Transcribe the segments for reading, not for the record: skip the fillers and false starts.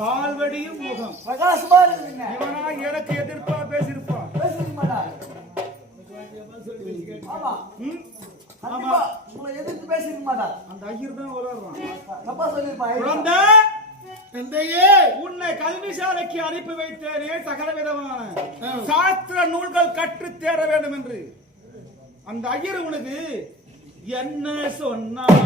பால்வடியும் முகம் பிரகாசமா இருக்குங்க. இவனா எனக்கு எதிர்ப்பா பேசிருப்பான். ஆமா ஆமா உங்களை எதிர்த்து பேசிருக்க மாட்டார். அந்த ஐயர் தான் வளர்றான். தப்பா சொல்லிருப்பான். குழந்தை தந்தையே, உன்னை கல்விசாலைக்கு அனுப்பி வைத்தேனே சகல விதமான சாஸ்திர நூல்கள் கற்று தேர வேண்டும் என்று. அந்த ஐயர் உனக்கு என்ன சொன்னார்?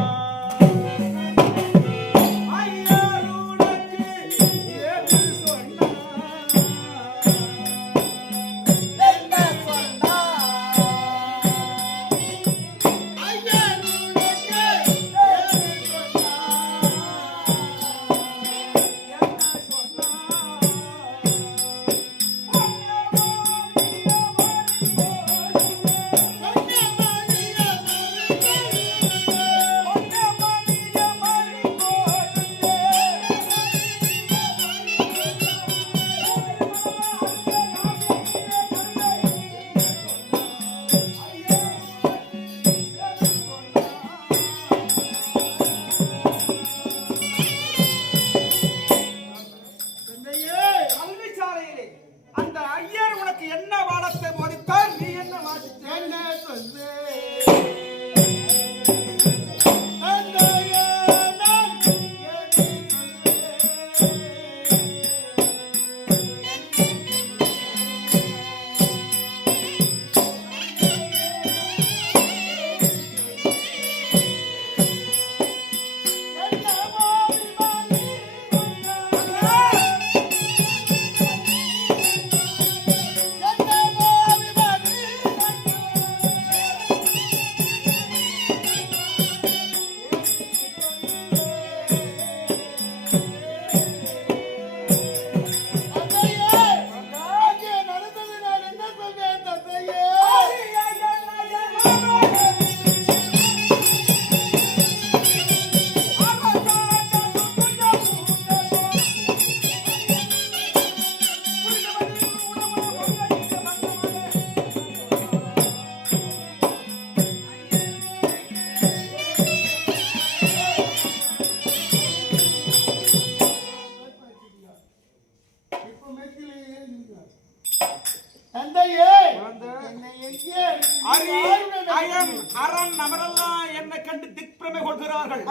என்னை கண்டு திக்பிரமை கொள்கிறார்கள்.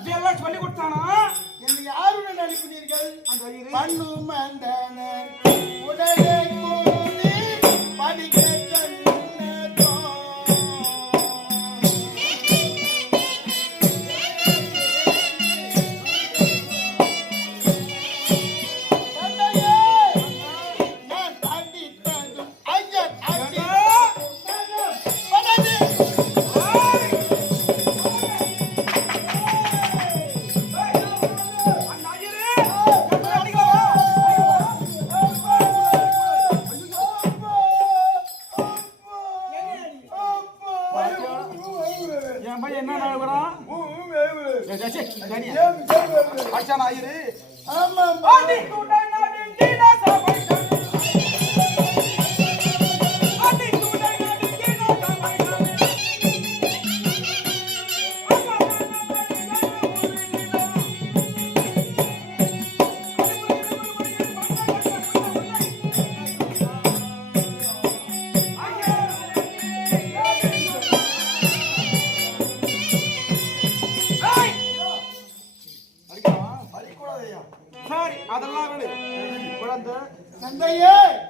இதெல்லாம் சொல்லி கொடுத்தானா? என்னை யாருடன் அனுப்பினீர்கள்? பண்ணும் அந்த உடனே கூடி படிக்க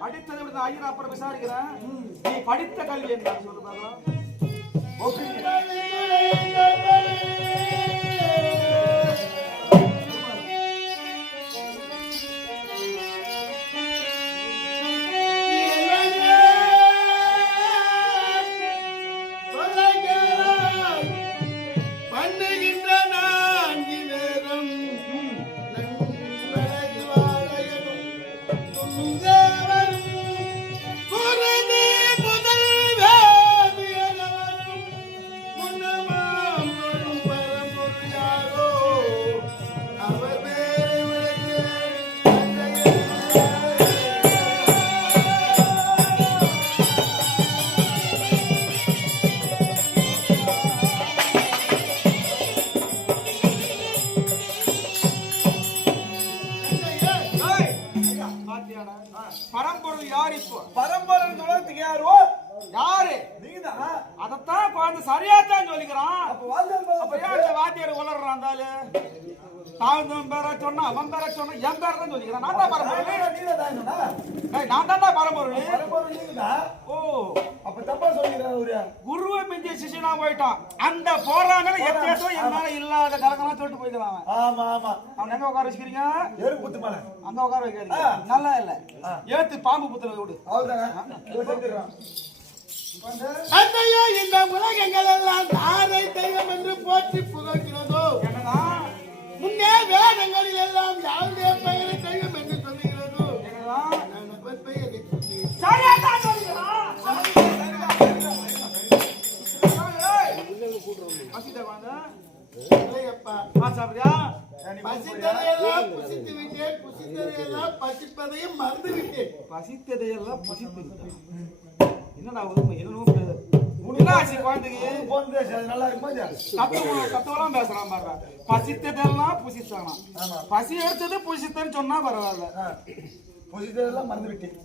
படித்ததை விட ஐயர் அப்புறம் விசாரிக்கிறேன். நீ படித்த கல்வி என்ன சொல்லு பார்க்கலாம். பரம்பொருள் யார்? இப்போ பரம்பரை சொல்றதுக்கு யாரோ யாரு? நீதான். அதத்தான் குழந்தை சரியாத்தான் சொல்லிக்கிறான். அப்ப ஏன் வாத்தியார் உளறான்? தாழ்ந்தவன் பேர சொன்னா அவன் பேர சொன்னா என் பேர தான் சொல்லிக்கிறான். நான் தான் பரம்பொருள். நான் தான்டா பரம்பொருள். ஓ, அப்ப தப்பா சொல்லிக்கிறான். குருவை மிஞ்சி சிஷியனா போயிட்டான். அந்த போறாங்க எத்தோ என்னால இல்லாத கலக்கெல்லாம் சொல்லிட்டு போய்க்கிறான். ஆமா ஆமா. அவன் எங்க உட்கார வச்சுக்கிறீங்க? எறும்பு புத்து மேல அங்க உட்கார வைக்காதீங்க. நல்லா இல்ல. ஏத்து பாம்பு புத்துல விடு. அவ்வளவுதான். அன்னையோ இந்த உலகங்கள் எல்லாம் யாரை தெய்வம் என்று போற்றி புகழ்கிறதோ, என்னதான் முன்னே வேதங்களில் எல்லாம் யாருடைய பெயரை தெய்வம் என்று சொல்லுகிறதோ, என்னதான் நான் அவர் பெயரை சொல்லி சரியாத்தான் சொல்லிக்கிறான். அப்பா சாப்பிடுறியா? பசித்ததையெல்லாம் புசித்து விட்டேன், புசித்ததையெல்லாம் பசிப்பதையும் மறந்து விட்டேன். பசித்ததையெல்லாம் புசித்து விட்டான். என்னடா உண்மை? என்ன ஆச்சு குழந்தைக்கு? நல்லா இருக்குமா? தத்துவெல்லாம் பேசுறான் பாரு. பசித்ததெல்லாம் புசித்தானா? பசி எடுத்தது புசித்தன்னு சொன்னா பரவாயில்ல. புசித்ததெல்லாம் மறந்து விட்டேன்.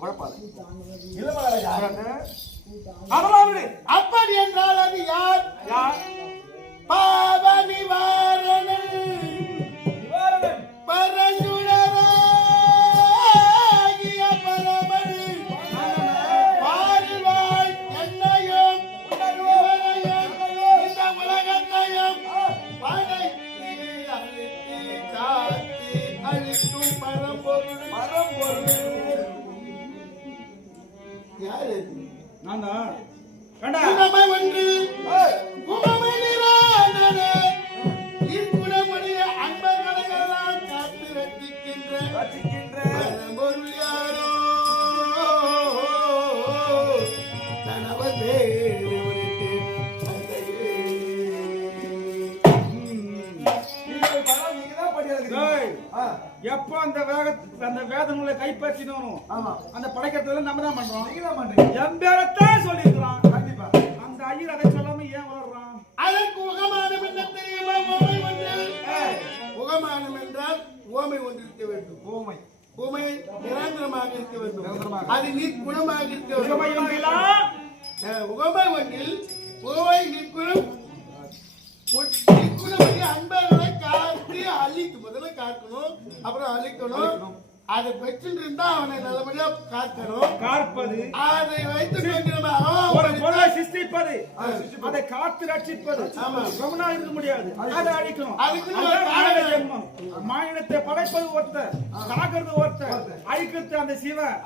குழப்பாது. அதெல்லாம் விடு. அப்படி என்றால் அது யார்? யார்? பாவ நிவாரணன் பரஞ்சுடராகிய பரமன் பாரிவாய் என்னையும் இந்த உலகத்தையும் படைத்து அழித்து காத்து அழிக்கும் பரம்பொருள். யாரு? நான் தான். கண்டா குணமை ஒன்று குணமை நிரானே இக்குணமுடைய அன்பர்களை எல்லாம் காத்து ரட்சிக்கின்ற பரம்பொருள் யாரோ தனவர் வேறு உரைத்து தந்தையே. எப்ப அந்த வேத நூலை கைப்பற்றினோம் அந்த படைக்கிறதுல நம்ம தான் பண்றோம். என் பேரத்தான் சொல்லியிருக்கிறான். கண்டிப்பா. அந்த ஐயர் அதை சொல்லாம ஏன் வளர்றான்? அதற்கு உகமானம் என்ன தெரியுமா? ஓமை ஒன்றில் உகமானம் என்றால் ஓமை ஒன்றிருக்க வேண்டும். ஓமை உமை நிரந்தரமாக இருக்க வேண்டும். அது நிற்குணமாக இருக்க வேண்டும். உகமை ஒன்றில் உமை நிற்குணம் அன்பர்களை காத்து அழித்து முதல்ல காக்கணும், அப்புறம் அழிக்கணும். அதை பெற்று இருந்தா அவனை நல்லபடியா காக்கணும். காப்பது அதை வைத்து ஒரு பொருளை சிருஷ்டிப்பது, அதை காத்து ரட்சிப்பது. கவனம் இருக்க முடியாது. அதை அழிக்கணும். மாநிலத்தை படைப்பது ஒருத்தர், காக்கிறது ஒருத்தர், அழிக்கிறது அந்த சிவன்.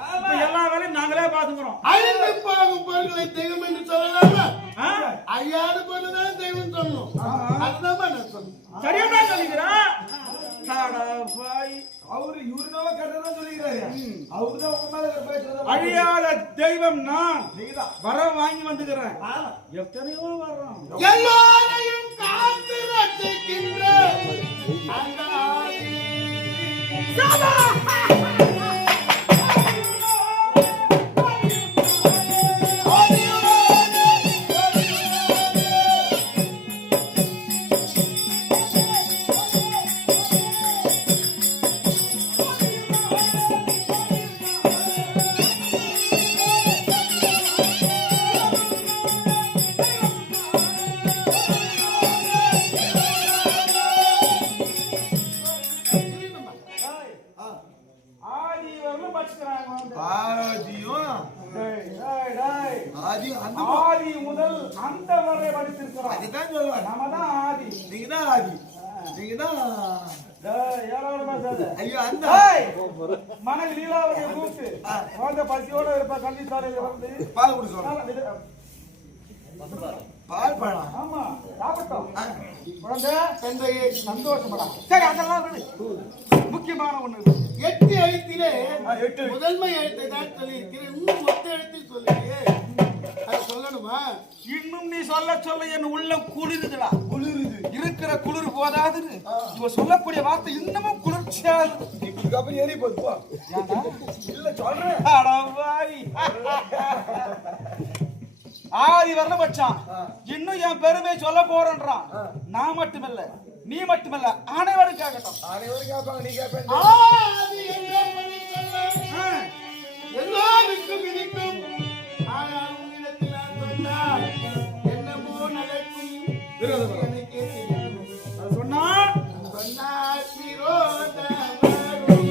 எல்லா வேலையும் நாங்களே பாத்துக்கிறோம். அழிந்து போகும் பொருட்களை தெய்வம் என்று சொல்லலாமா? ஐயாறு பொருள்தான் தெய்வம் சொல்லணும். அதுதான் நான் சொன்னேன். சரியாதான் சொல்லிக்கிறேன். அவரு இவருதான் கரெக்டா சொல்லிக்கிறாரு. அவருதான் உங்க மேல பேசுறது. அழியாத தெய்வம் நான். வரம் வாங்கி வந்துக்கிறேன். எத்தனையோ வரோம். எல்லாரையும் காத்து ரட்சிக்கின்ற அந்த ஆதி இருக்கிறாங்க வந்து. ஆதியும் டேய், டேய், டேய். ஆதியும் அந்த ஆதி முதல் அந்த வரை படித்திருக்கிறான். அதுதான் சொல்லுவாங்க. நாம தான் ஆதி. நீங்க தான் ஆதி. நீங்க தான் டேய், ஏழாவது மாசாது. ஐயோ அந்த டேய், மனைவி லீலாவதியை கூப்பிட்டு குழந்தை பசியோட இருப்பா கண்டிப்பாறையில வந்து பால் குடி சொல்றேன். பால் பழம். ஆமா சாப்பிட்டோம். குழந்தை தந்தையே சந்தோஷப்படா. சரி அதெல்லாம் விடு. முக்கியமான ஒண்ணு இருக்கு. 8 எழுத்திலே 8 முதன்மை எழுத்தை தான் சொல்லியிருக்கிறேன். இன்னும் மொத்த எழுத்தில் சொல்லியே அது சொல்லணுமா? இன்னும் நீ சொல்ல சொல்ல என் உள்ளம் குளிருதுடா. குளிருது. இருக்கிற குளிர் போதாதுன்னு இவ சொல்லக்கூடிய வார்த்தை இன்னமும் குளிர்ச்சியா இருக்கு. இதுக்கப்புறம் ஏறி போது போ. இல்ல சொல்றேன். அடவாய். ஆதி வரணும் பச்சான். இன்னும் என் பெருமை சொல்ல போறேன்றான். நான் மட்டுமில்ல, நீ மட்டுமில்ல, அனைவரும் கேட்கட்டும். அனைவரும் கேட்பாங்க, நீ கேட்பேன். ஆதி என்னவென்று சொல்ல எல்லாருக்கும் இருக்கும். ஆனால் உன்னிடத்தில் நான் சொன்னால் என்னமோ நடக்கும். எனக்கே தெரியும். அது சொன்னா சொன்னால் விரோதம் வரும்.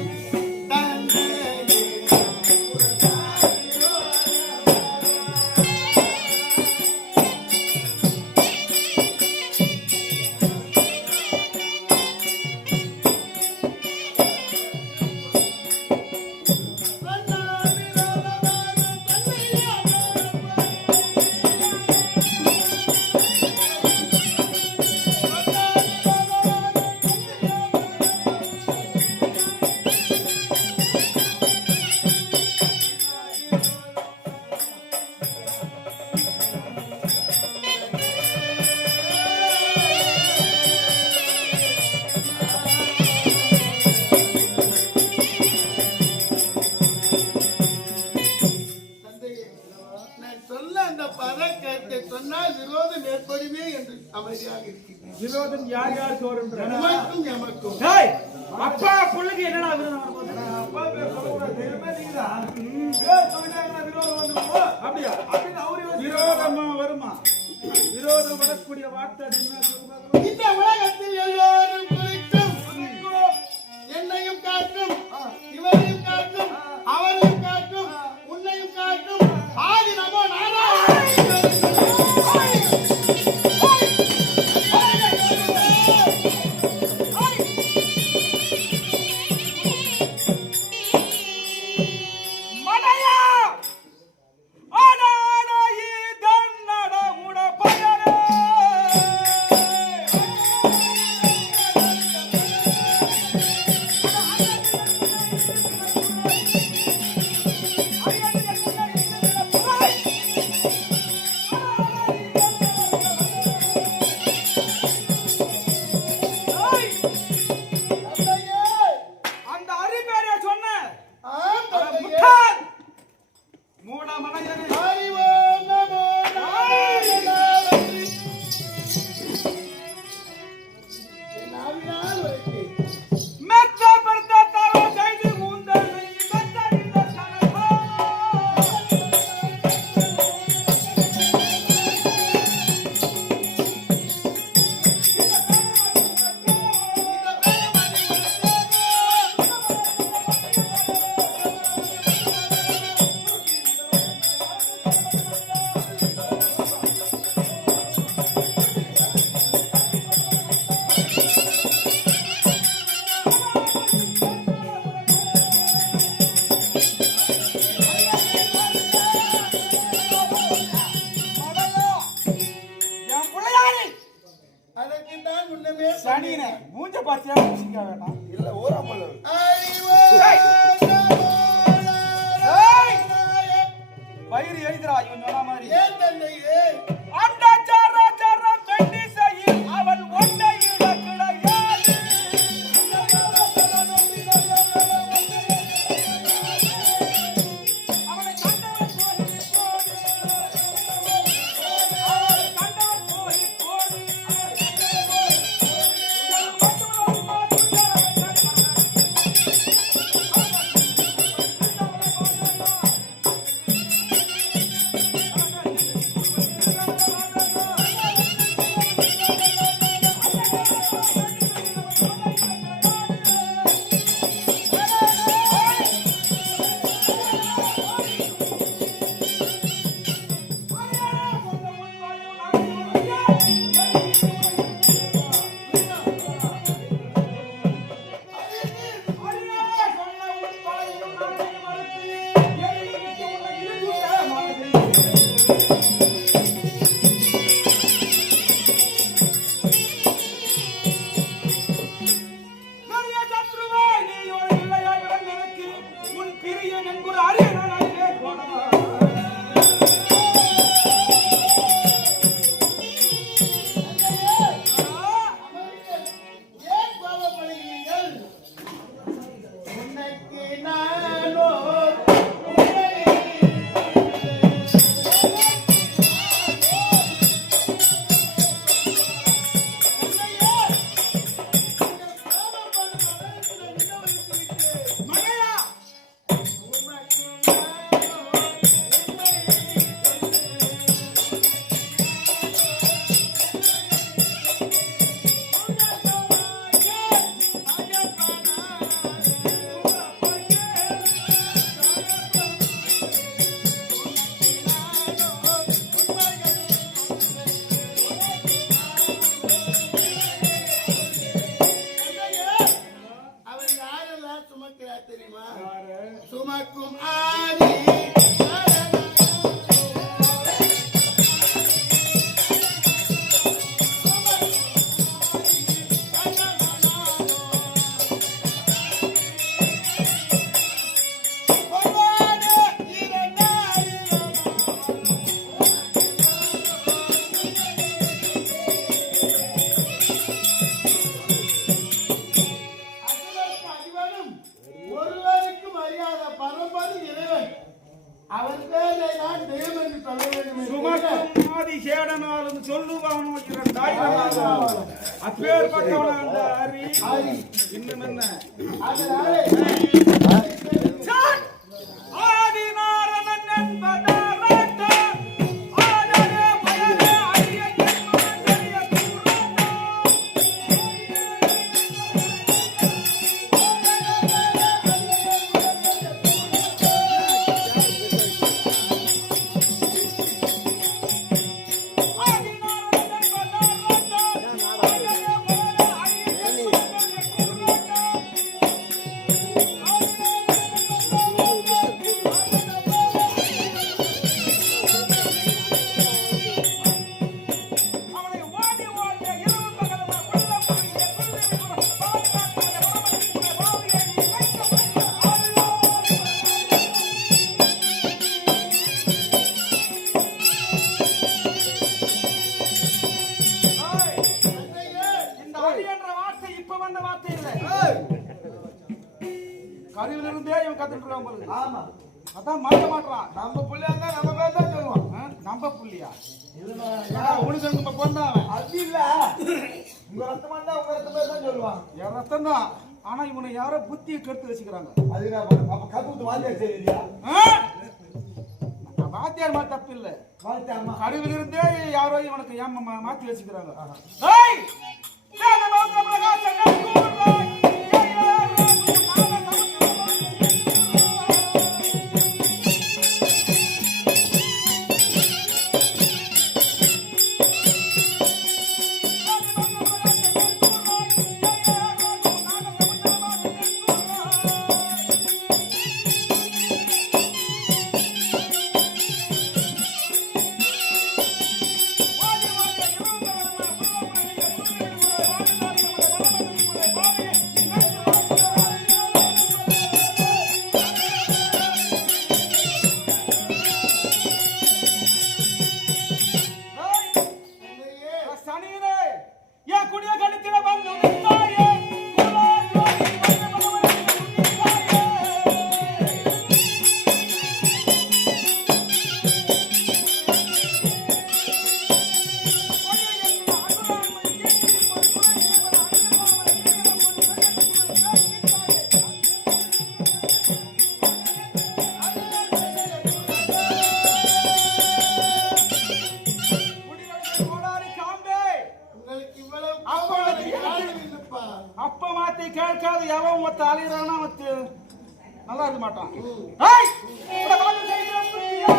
தந்தையே நான் சொல்ல அந்த பதக்கத்தை சொன்னால் விரோதம் ஏற்படுமே என்று அமைதியாக இருக்கிறேன். விரோதம் யார் யார் சோறுன்ற எமக்கும் எமக்கும் டேய், அப்பா புள்ளைக்கு என்னடா விரோதம் வரப்போகுது? அப்பா பேர் சொல்லக்கூடாது. தெரியுமே நீங்கதான். பேர் சொல்லிட்டாங்கன்னா விரோதம் வந்துருமோ? அப்படியா? அப்படின்னு அவரு யோசிச்சு விரோதமா வருமா? விரோதம் வரக்கூடிய வார்த்தை அது என்ன சொல்லுவாங்க? இந்த உலகத்தில் எல்லோரும் குறிக்கும் என்னையும் காட்டும், இவரையும் காட்டும், அவரையும் காட்டும், உன்னையும் காட்டும். ஆதி நமோ மடையா ஆடாடாயி தன்னட முட பயனே அந்த அறிபேரை சொன்ன முட்டாள் மூட மனையனே மெச்சப்படுத்த தர செய்து மூந்தனை மெச்சடிந்த சனகோ என் பிள்ளையாரி அதற்குத்தான் முன்னமே சனியனே மூஞ்ச பாத்தியா சிங்க வேண்டாம் இல்ல ஓராமல் வயிறு எழுதுறா இவன் சொன்ன மாதிரி ஏன் தந்தையே அந்த சர சர பெண்ணி செய்யும் அவன் ஒன்றை கிடையாது அவனை கண்டவன் போய் போடு அவனை கண்டவன் போய் போடு நிறைய சத்ருவே, நீ ஒரு இல்லையாய் விளங்க எனக்கு உன் பிரிய நண்பர் அரிய நாளாயிலே போனவா. ஏன் கோபப்படுகிறீர்கள்? உனக்கு நானோ மகையா, அவர் யாரெல்லாம் சுமக்கிறார் தெரியுமா? சுமக்கும் ஆதி அதிபனும் ஒருவருக்கு மரியாதை பரம்பரை இறைவன். அவன் பேரை நான் தெய்வம் என்று சொல்ல வேண்டும் என்று சுமக்கும் ஆதி சேடனாலும் சொல்லுவானோ 2000 அப்பேற்பட்டவன அந்த ஹரி. இன்னும் என்ன? அதனாலே சாட்! ஆதிநாரணன் என்பதாராட்ட, ஆடலே பயலே அரிய ஜென்மாச்சரிய கூறாட்ட. ஆதிநாரணன் என்பதாராட்ட, ஆடலே பயலே அரிய ஜென்மாச்சரிய கூறாட்ட. அவனை ஓடி ஓடிய இரவு பகலமா கொல்ல முடிய கொல்ல பாதுகாத்தாய வடமணிக்குள்ள பாவியை நீ வைக்க இந்த அடி என்ற வார்த்தை இப்ப வந்த வார்த்தை இல்லை. கருவிலிருந்தே இவன் கத்துட்டு இருக்கான் போல. ஆமா, அதான் மறக்க மாட்டான். நம்ம பிள்ளையா இருந்தா நம்ம பேர் தான் சொல்லுவான். நம்ப புள்ளியா இல்லைண்ணா, உனக்கு நம்ம பொண்ணாவன் அது இல்ல, உங்க ரத்தமா இருந்தா உங்க ரத்த பேர் தான் சொல்லுவான். என் ரத்தம் தான். ஆனா இவனை யாரோ புத்தியை கெடுத்து வச்சுக்கிறாங்க. அதுதான் அப்ப கத்து வாத்தியார் சரி இல்லையா? வாத்தியார் மாதிரி தப்பு இல்ல. வாழ்த்தாமா கருவிலிருந்தே யாரோ இவனுக்கு மாத்தி வச்சுக்கிறாங்க. ஏய்! வேத மௌத்திர பிரகாசம் கூறாய். சனியனே, என் குடிய கடித்திட வந்து நின்றாயே. குலாஜோதி வந்தவனே நின்றாயே. உங்களுக்கு இவ்வளவு அப்பொழுது யாரும் இல்லப்பா. அப்ப மாத்தி கேட்காது எவன் ஒத்த அலையிறானா நல்லா இருக்க மாட்டான். ஏய்! இவனை வந்து செய்கிற புத்தியா?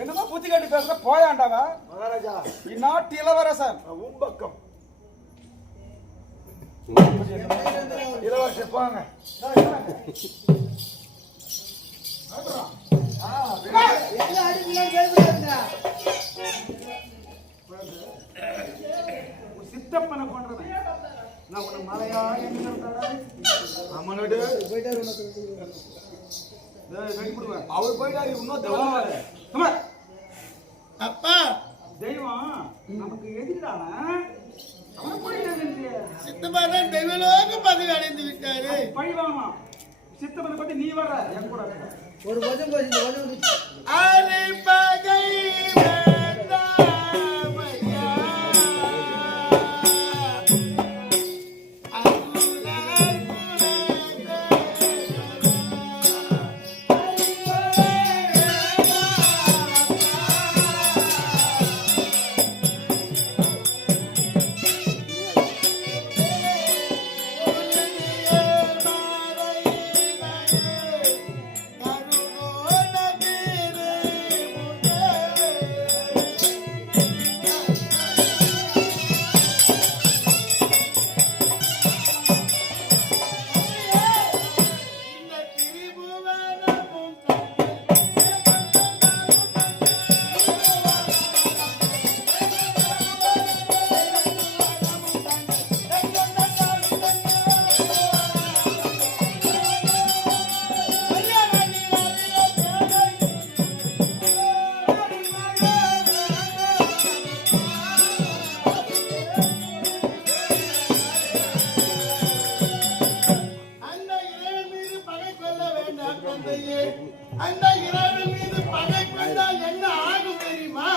என்னமா புத்தி கட்டி பேசுற போயாண்டாவா மகாராஜா இந்நாட்டு இளவரசன் உம்பக்கம் இளவரசர் போங்க சித்தப்பனை கொண்டவன் நான் உன்னை மலையா அம்மனோடு அவர் போயிட்டாரு இன்னும் தெய்வம் அப்பா தெய்வம் நமக்கு எதிரான அவன் போயிட்டாரு சித்தப்பா தான் தெய்வலோக பதவி அடைந்து விட்டாரு. பழிவாமா சித்தப்பனை பத்தி நீ வர என் கூட ஒரு பஜம் போச்சு அரை பகை வேண்டாம் ஐயா. அருளால் அந்த இறைவன் மீது பகை கொண்டால் என்ன ஆகும் தெரியுமா?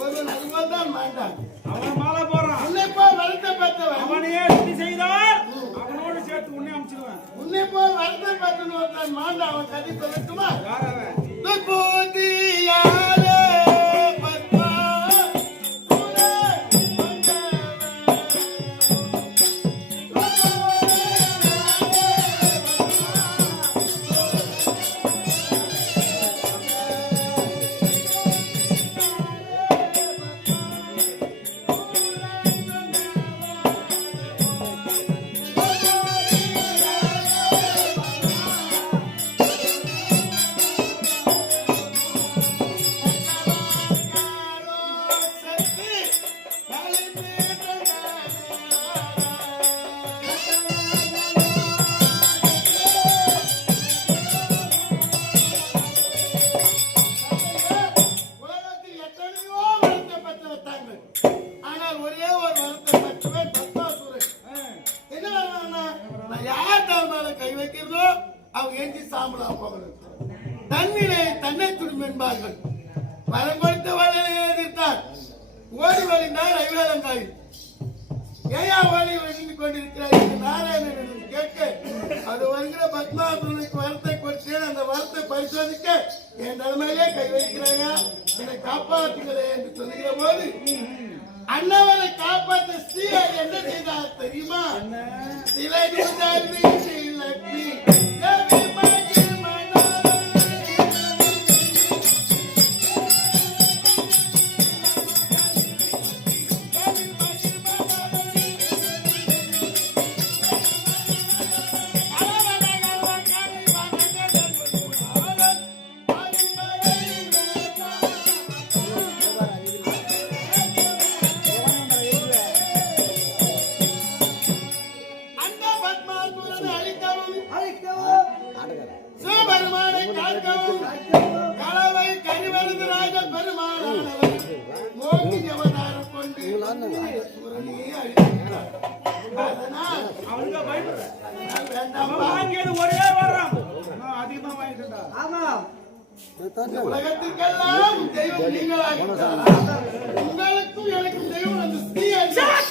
ஒரு நல்வல் தான் மாட்டான். அவன் மாலை போடுறான் உன்னை போல் வருத்தப்பட்டவன், அவனையே சுத்தி செய்தால் அவனோடு சேர்த்து உன்னை அனுப்பிச்சிடுவேன் உன்னை போல் வருத்தப்பட்டவன் ஒருத்தன் மாண்டான். அவன் கதை சொல்லட்டுமா? யார் அவன் துபூதியாலே பத்மா துணை வந்தவன். உலகத்தில் எத்தனையோ வருத்தப்பட்டவர் தாங்கள். ஆனால் ஒரே ஒரு வருத்தப்பட்டவன் பத்மாசுரன். என்ன வேணும்னா, நான் யார் தன் மேல கை வைக்கிறதோ அவங்க எஞ்சி சாம்பலா போகணும். தன்னிலை தன்னை துடும் என்பார்கள். வரம் கொடுத்த வழியை எதிர்த்தார். ஓடி வழிந்தார் ஐவேலங்காய். ஏயா ஓடி வழிந்து கொண்டிருக்கிறார் என்று நாராயணனிடம் கேட்க, அது வருகிற பத்மாசுரனுக்கு வரத்தை கொடுத்தேன். அந்த வரத்தை பரிசோதிக்க என் தலைமையிலே கை வைக்கிறாயா, என்னை காப்பாற்றுங்களே என்று சொல்லுகிற போது அண்ணவரை காப்பாற்ற ஸ்ரீஹரி என்ன செய்தார் தெரியுமா? சிலை நிமிர்ந்தார்ந்து ஸ்ரீலக்ஷ்மி தேவி மகிழ் மணாலை. அந்த பத்மாசுரனை அழிக்கவும் சிவபெருமானை காக்கவும் கலவை கரிவரது ராஜ பெருமாளானவர் மோகினி அவதாரம் கொண்டு சூரனையே அழித்தார். அதனால் அவனுக்கு பயப்படுற அதனால் வேண்டாம். வாங்கியது ஒரே வர்றான் நான் அதிகமா வாங்கிட்டா ஆமா உலகத்திற்கெல்லாம் தெய்வம் நீங்களாக உங்களுக்கும் எனக்கும் தெய்வம் அந்த ஸ்ரீஹரி.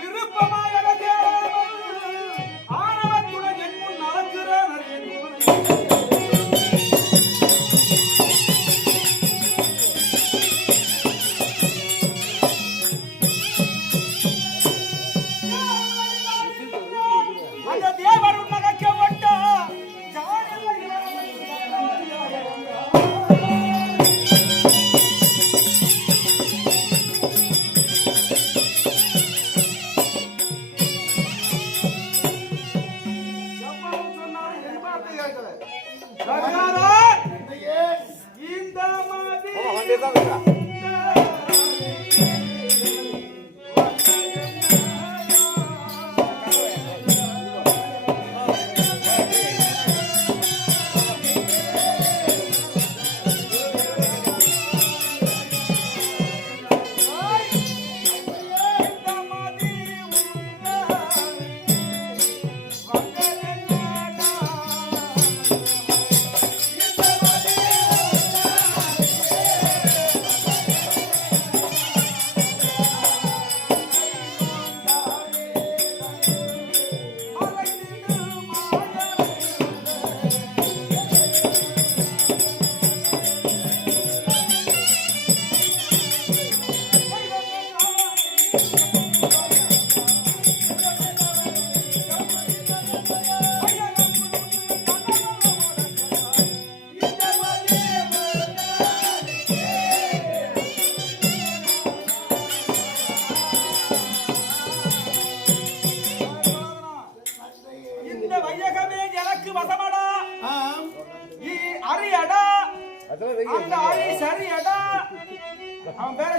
விருப்பமாக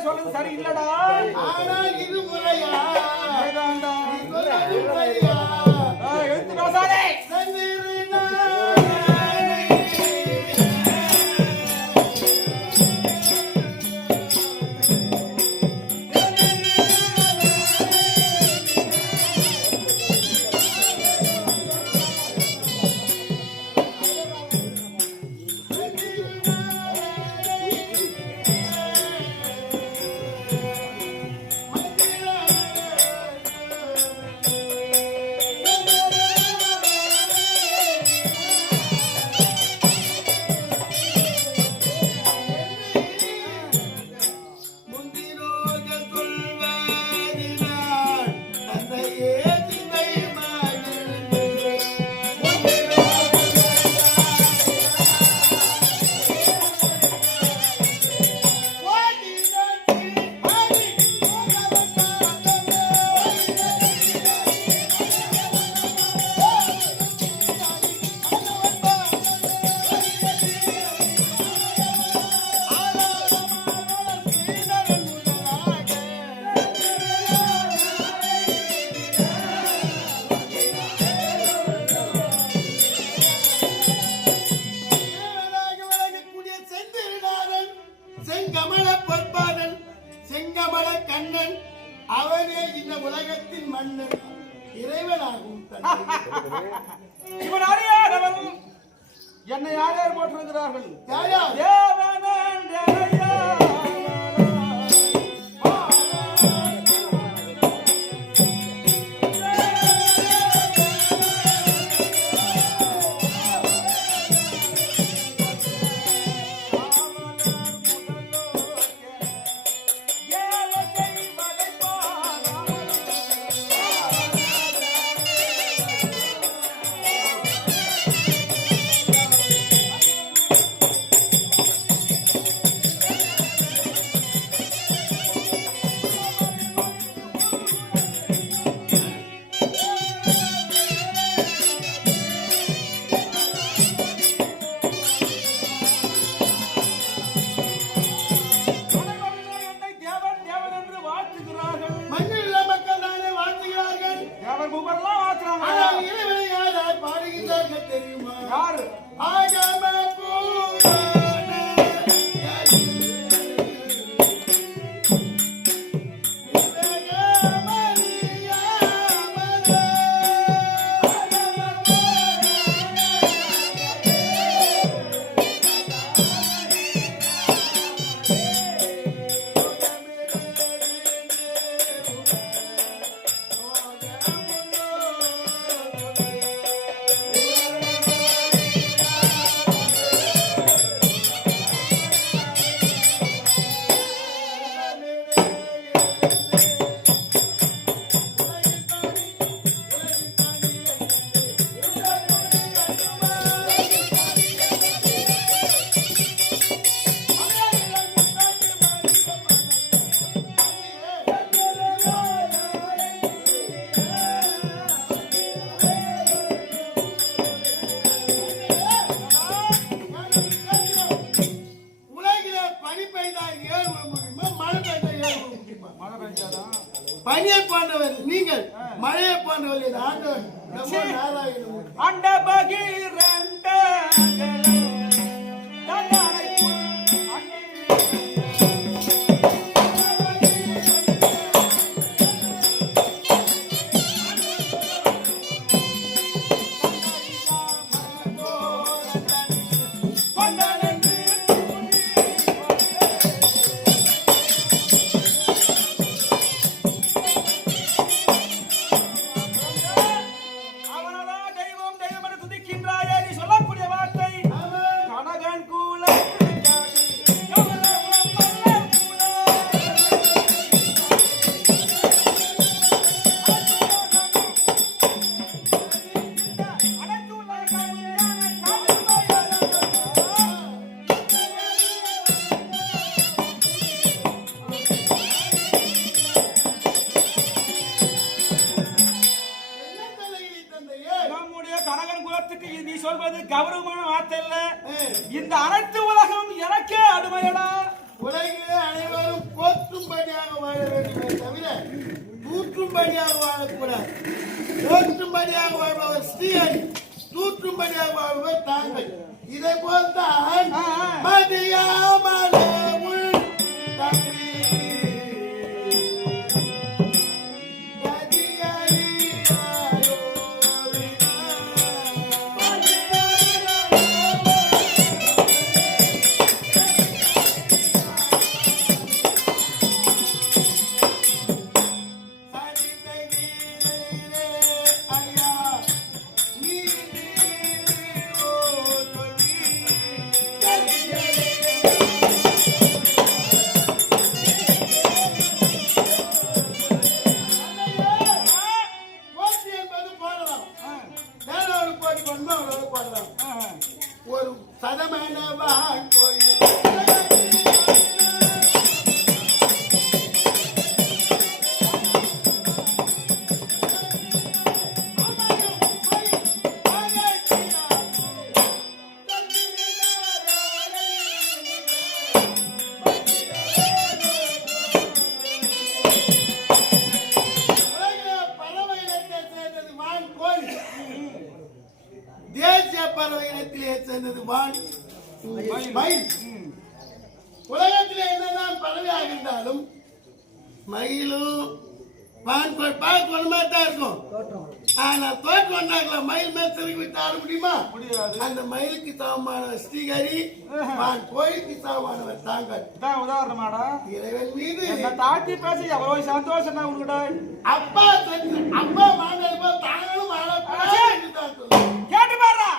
சொல்றது சரி இல்லடா. ஆனால் இது முறையா? ஏதாண்டா? நீ சொல்றது முறையா? எழுத்து பேசாதே. செங்கமல பொற்பாதன் செங்கமல கண்ணன் அவனே இந்த உலகத்தின் மன்னன் இறைவனாகும் இவன் அறியாதவன் என்னை யார் போட்டிருக்கிறார்கள்? யார்? தேவனன் ஜெயா. தெரியுமா? யாரு? ஆகம புராண பனியை போன்றவர் நீங்கள், மழையை போன்றவர் ஆண்டவன் நாராயணன். அண்ட பகீரண்ட நீ சொல்வது கௌரவமான வார்த்தை இல்ல. இந்த அனைத்து உலகம் எனக்கே அடிமையடா. உலகிலே அனைவரும் போற்றும்படியாக வாழ வேண்டுமே தவிர தூற்றும்படியாக வாழக்கூடாது. போற்றும்படியாக வாழ்பவர் ஸ்ரீஹரி, தூற்றும்படியாக வாழ்பவர் தாங்கள். இதை போல்தான் மதியாமலே உள் தம்பி ஒரு சதமனவா கோயில் தேசிய பறவை இனத்திலே சேர்ந்தது வான் மயில். உலகத்திலே என்னதான் பறவையாக இருந்தாலும் மயிலும் பார்க்க தான் இருக்கும். ஆனா தோற்று வந்தாங்களா மயில் மேல் திரும்பி ஆட முடியுமா? அந்த மயிலுக்கு சமமானவர் ஸ்ரீஹரி, வான் கோயிலுக்கு சமமானவர் தாங்கள். உதாரணமாடா இறைவன் மீது தாட்டி பேச எவ்வளவு சந்தோஷம் உங்கள்கிட்ட. அப்பா அப்பா மாணவர் தாங்களும் கேட்டு பாடுறா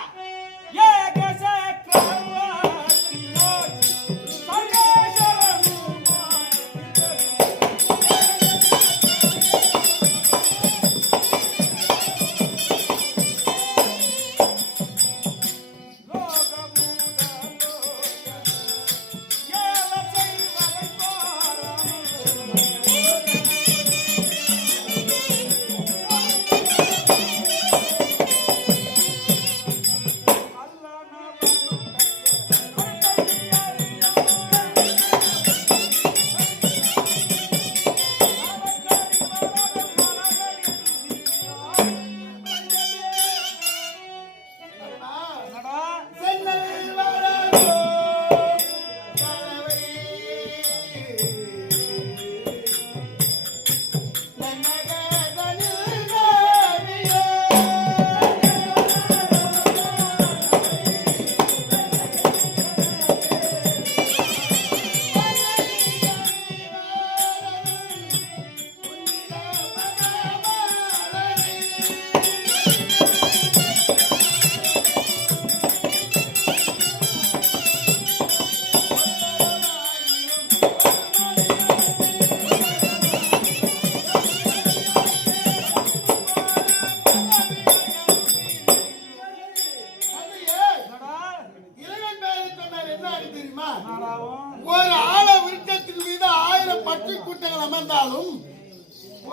ஒரு ஆழ விருட்சத்தின் மீது 1000 பச்சை கூட்டங்கள் அமர்ந்தாலும்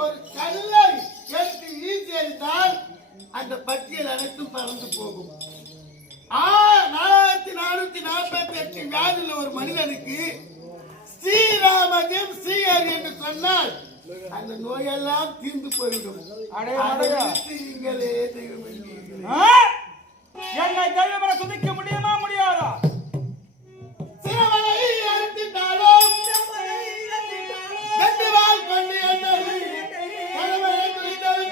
ஒரு கல்லை எடுத்து வீசி எறிந்தால் அந்த பட்டியல் அனைத்தும் பறந்து போகும். 4448 வியாதியில் ஒரு மனிதனுக்கு ஸ்ரீராமஜெயம் ஸ்ரீஹரி என்று சொன்னால் அந்த நோயெல்லாம் தீர்ந்து போய்விடும். நீங்களே தெய்வம் என்னை தெய்வம் என துதிக்க முடியுமா முடியாதா? சிறுவனை அறுத்திட்டாலும் நெடுவால் கொண்டு என்னை கடவுளை குறித்தவை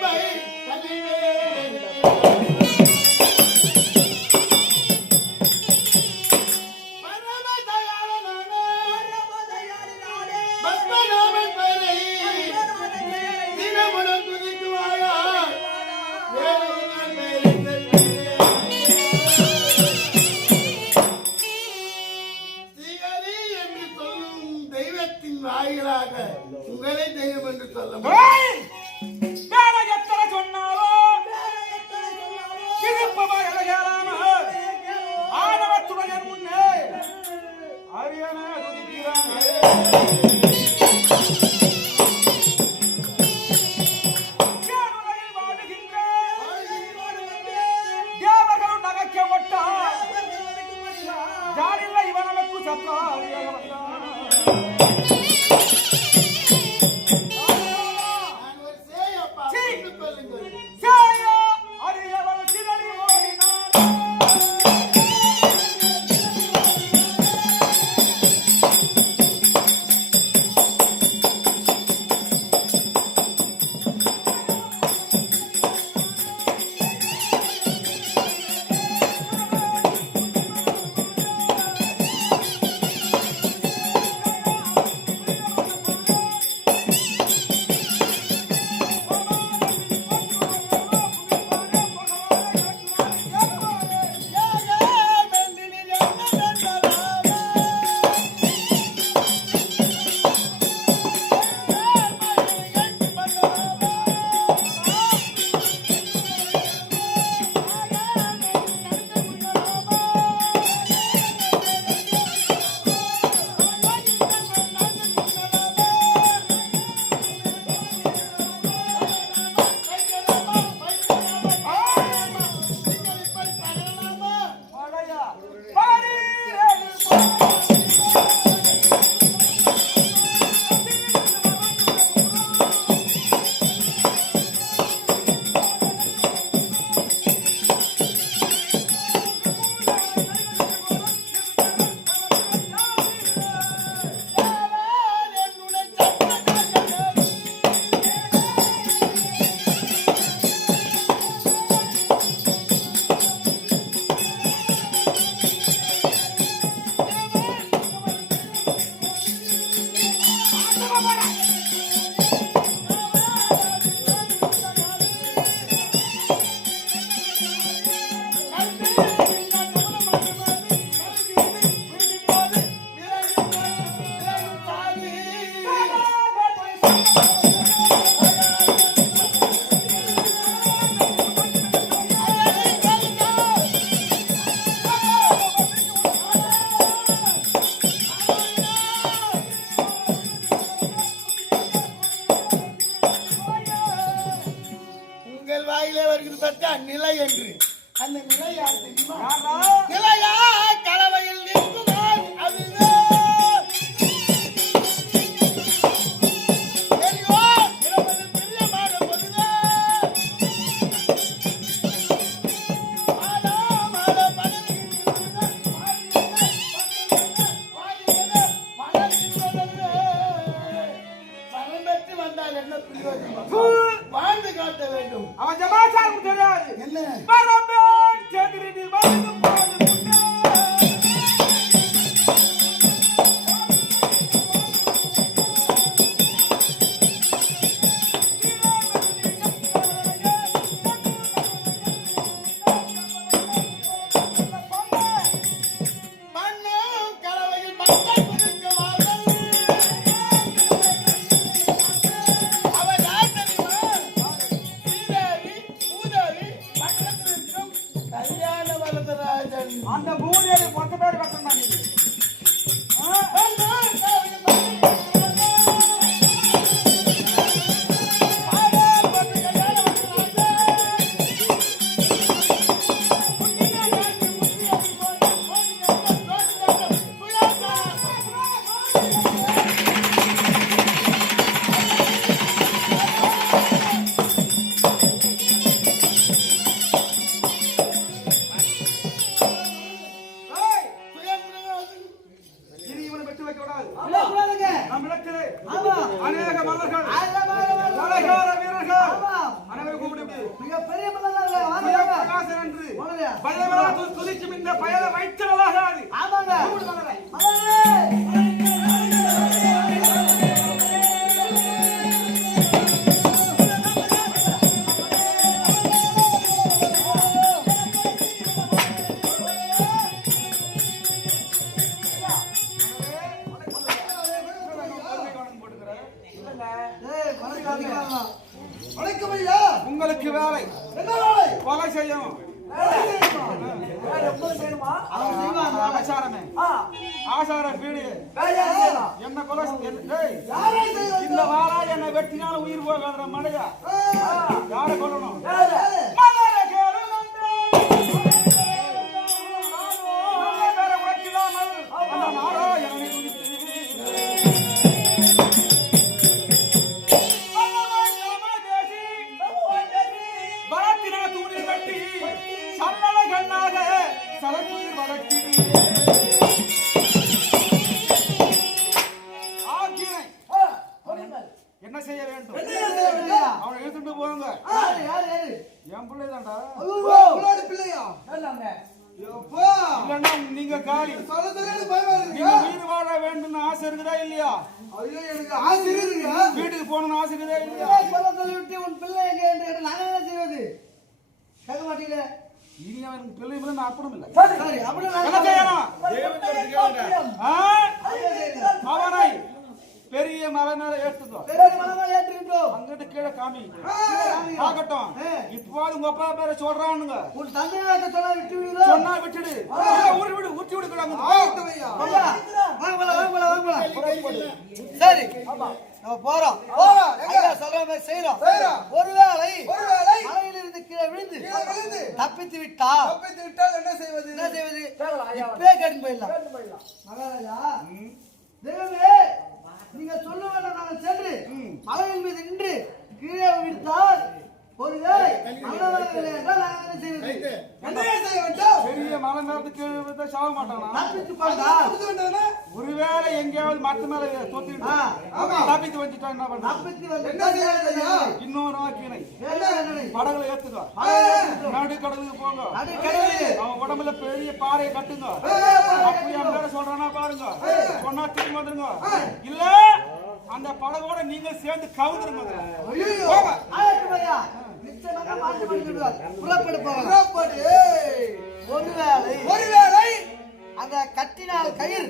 வாயிலாக உங்களை தெய்வம் என்று சொல்ல ஆணவத்துடன் முன்னே அரியண தேவர்களும் நகைக்கப்பட்டார். யாரில்லை இவன் நமக்கு சத்தாரியாக வந்தார். நான் ஒரு சேயப்பா என்று சொல்லுங்கள். சேயா அரியவள் சிதறி ஓடினார். உங்கள் வாயிலே வருகிறது பார்த்தா நிலை என்று. அந்த நிலை யார் தெரியுமா? யாரா? நிலையா கலவையில் நிற்குமால் அதுதான். தெரியுமா? இளமதில் பிரியமான பொழுதுதான். மாலா, மாலா, பகலில் நிற்குதான். வாழியது, மலர்கின்றதல்ல. சரண் பெற்று வந்தால் என்ன பிரயோஜனம்? வாழ்ந்து காட்ட வேண்டும். அவன் ஜமாச்சாரம் தெரியாது. என்ன பரமேன் சந்திரனில் வந்து பாடு முன்னே. மண்ணும் கலவையில் மக்கள் புரிக்குவார்கள். அவர் யார் தெரியுமா? ஸ்ரீதேவி, பூதேவி, பக்கத்தில் இருக்கும் கல்யாண வரதராஜன். அந்த பூதேவி 10 பேர் கட்டணும் நீ. மண்ணும் கலவையில் மக்கள் புரிக்குவார்கள். ஆடார் வந்து கல்யாண வரதராஜன். முன்னிலை காட்டி முத்தியடி போட்டு ஓடி ஏய், சுயம்பு இனி இவனை வெட்டி வைக்க கூடாது. இல்ல, கூடாதுங்க. நம்மிடத்திலே ஆமா. அநேக மன்னர்கள், ஆமா. கொலைகார வீரர்கள் ஆமா. அனைவரும் கூப்பிட்டு மிகப்பெரிய மன்னர்களே, வாங்க, வாங்க. பிரகாசன் என்று வாங்க. பயவரா துதிக்கும் இந்த பயலை வைத்து நல்லாகாது. ஆமாங்க. கூப்பிடு மன்னரை. மன்னரே. ஏய், மனசுக்கு அதிகாரம். வணக்கம் ஐயா. உங்களுக்கு வேலை என்ன வேலை? கொலை செய்யும் வேலை செய்யணுமா? அவன் செய்வான். ஆசாரமே ஆசார பீடு வேலை யார் செய்யலாம்? என்ன கொலை ஏய், யாரை செய்யலாம்? இந்த வாரா என்னை வெட்டினாலும் உயிர் போகாத மடையா யாரை கொல்லணும்? யாரு? மன்னரை கேளு நன்றே. நல்ல பேரை உரைக்கிறாமல் அந்த நாராயணனை துதித்து பட்டி சல்லட கண்ணாக சலகுயிர் வளர்க்கிறீர் ஆகினை என்ன செய்ய வேண்டும்? அவனை இழுத்துட்டு போங்க. என் பிள்ளை தான்டா. இல்லன்னா நீங்க காலி. நீங்க வீடு வாழ வேண்டும் ஆசை இருக்குதா இல்லையா? வீட்டுக்கு போகணும்னு ஆசை இருக்குதா இல்லையா? உன் பிள்ளை எங்க என்று நாங்க என்ன செய்வது? கேட்க மாட்டீங்க. இனி அவனுக்கு பிள்ளை இல்லை நான் அப்புறம் இல்லை. சரி அப்படி என்ன செய்யணும்? அவனை பெரிய மலை மேல ஏற்றுக்கோ. அங்கிட்டு கீழே காமி ஆகட்டும். இப்போது உங்க அப்பா பேரை சொல்றானுங்க. உன் தந்தையாக சொன்னா விட்டு விடு. சொன்னா விட்டுடு. ஊரு விடு ஊற்றி விடுக்கிறாங்க. சரி நம்ம போறோம். ஐயா சொல்ற மாதிரி செய்யறோம். ஒருவேளை மலையிலிருந்து கீழே விழுந்து தப்பித்து விட்டால் என்ன செய்வது? இப்பவே கேட்டு போயிடலாம். மகாராஜா தெய்வமே நீங்க சொல்ல வேண்டாம். நாங்கள் சென்று மலையின் மீது நின்று கீழே விழுந்தால் ஒருவேளை பெரிய மலை மேல கீழே விழுந்தா சாக மாட்டானா? தப்பித்து போனா ஒருவேளை எங்கேயாவது மரத்து மேல தொத்திட்டு தப்பித்து வந்துட்டா என்ன பண்ண? தப்பித்து வந்து இன்னொரு ஆக்கினை படகுல ஏத்துக்கோ. நடு கடலுக்கு போங்க. அவன் உடம்புல பெரிய பாறையை கட்டுங்க. அப்படி என் பேரை சொல்றானா பாருங்க. சொன்னா திரும்பி வந்துருங்க. இல்ல அந்த படகோட நீங்க சேர்ந்து கவுந்துருங்க. ஒருவேளை அந்த கட்டினால் கயிறு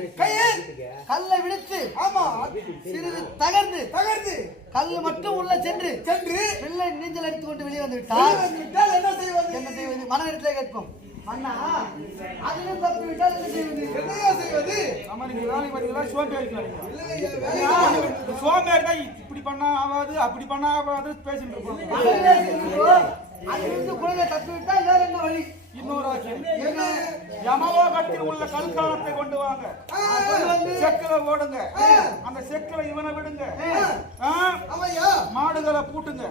கல்லை விடுத்து சிறிது தகர்ந்து கல்லு மட்டும் உள்ள சென்று பிள்ளை நீச்சல் அடித்துக் கொண்டு வெளியே வந்து விட்டால் என்ன செய்வது? மனதிலே கேட்போம். மன்னா அதிலும் தப்பி விட்டால் என்ன செய்வது? ஆமா நீங்க வேலைக்கு பாத்தீங்களா? சோம்பேறி தான் இப்படி பண்ணா ஆகாது அப்படி பண்ணா ஆகாது பேசிட்டு இருப்போம். அதிலிருந்து குழந்தை தப்பி விட்டால் வேற என்ன வழி? இன்னொரு யமலோகத்தில் உள்ள கல்காலத்தை கொண்டு வாங்க. செக்கலை ஓடுங்க. அந்த செக்கலை இவனை விடுங்க. மாடுகளை பூட்டுங்க.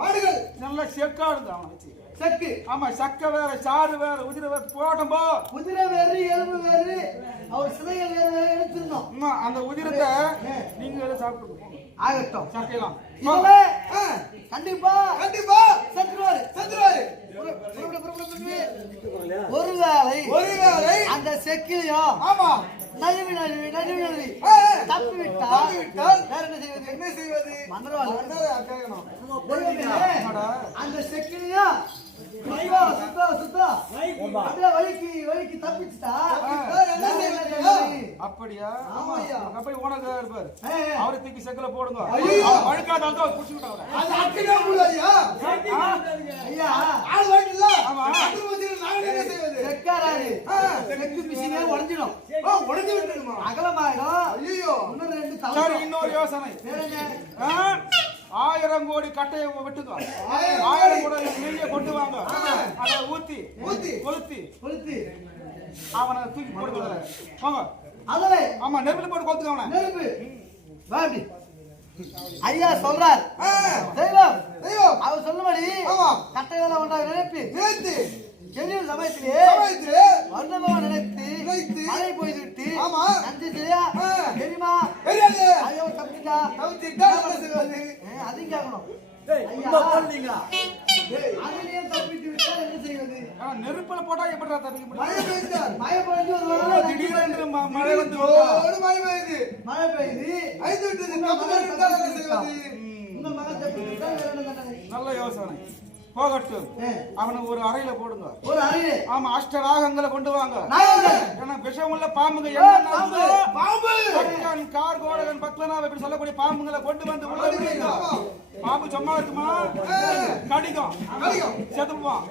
மாடுகள் நல்லா செக்காடுங்க. அவனை வச்சு செக்கு. ஆமா சக்க வேற சாறு வேற உதிர வேற போட்டும் போ. உதிர வேறு எலும்பு வேறு அவர் சிலைகள் வேறு எடுத்துருந்தோம். அந்த உதிரத்தை நீங்க சாப்பிட்டு ஆகட்டும். சக்கையலாம் கண்டிப்பா செத்துருவாரு. ஒருவேளை அந்த செக்கிலையும் நழுவி தப்பி விட்டால் வேற என்ன செய்வது? அந்த செக்கிலையும் வழிக்கு தப்பிச்சுட்டா அப்படியா? அப்படி உனக்கு இருப்பாரு. அவரை தூக்கி செக்கல போடுங்க. வழுக்காதான் குடிச்சுக்கிட்டாங்க. இன்னொரு யோசனை. 1000 கோடி கட்டையை விட்டுங்க. 1000 கோடி நெய்யை கொண்டு வாங்க. அதை ஊத்தி கொளுத்தி அவனை தூக்கி போடுங்க. ஆமா நெருப்புல போட்டு கொளுத்துங்க அவனை. ஐயா சொல்றார். தெய்வம் அவர் சொல்லும்படி கட்டைகளை ஒன்றாக நினைத்து எரியும் சமயத்திலே வர்ணமாக நினைத்து மழை போய்து விட்டு நன்றி செய்யா தெரியுமா? ஐயோ தப்பிட்டா அதையும் கேட்கணும். அதிலையும் தப்பிட்டு விட்டா என்ன செய்வது? நெருப்புல போட்டா எப்படி தப்பிக்க முடியும்? மழை பெய்து திடீரென்று மழை வந்து மழை பெய்து உங்க மகன் தப்பிட்டு விட்டா வேற என்ன தண்டனை? நல்ல யோசனை. போகட்டும். அவனை ஒரு அறையில போடுங்க. ஒரு அறையில ஆமா அஷ்டராகங்களை கொண்டு வாங்க. ஏன்னா விஷம் உள்ள பாம்புங்க கார் கோடகன் பத்மநாப இப்படி சொல்லக்கூடிய பாம்புங்களை கொண்டு வந்து உள்ள விடுங்க. பாம்பு சும்மா இருக்குமா? கடிக்கும் செத்துப்பான்.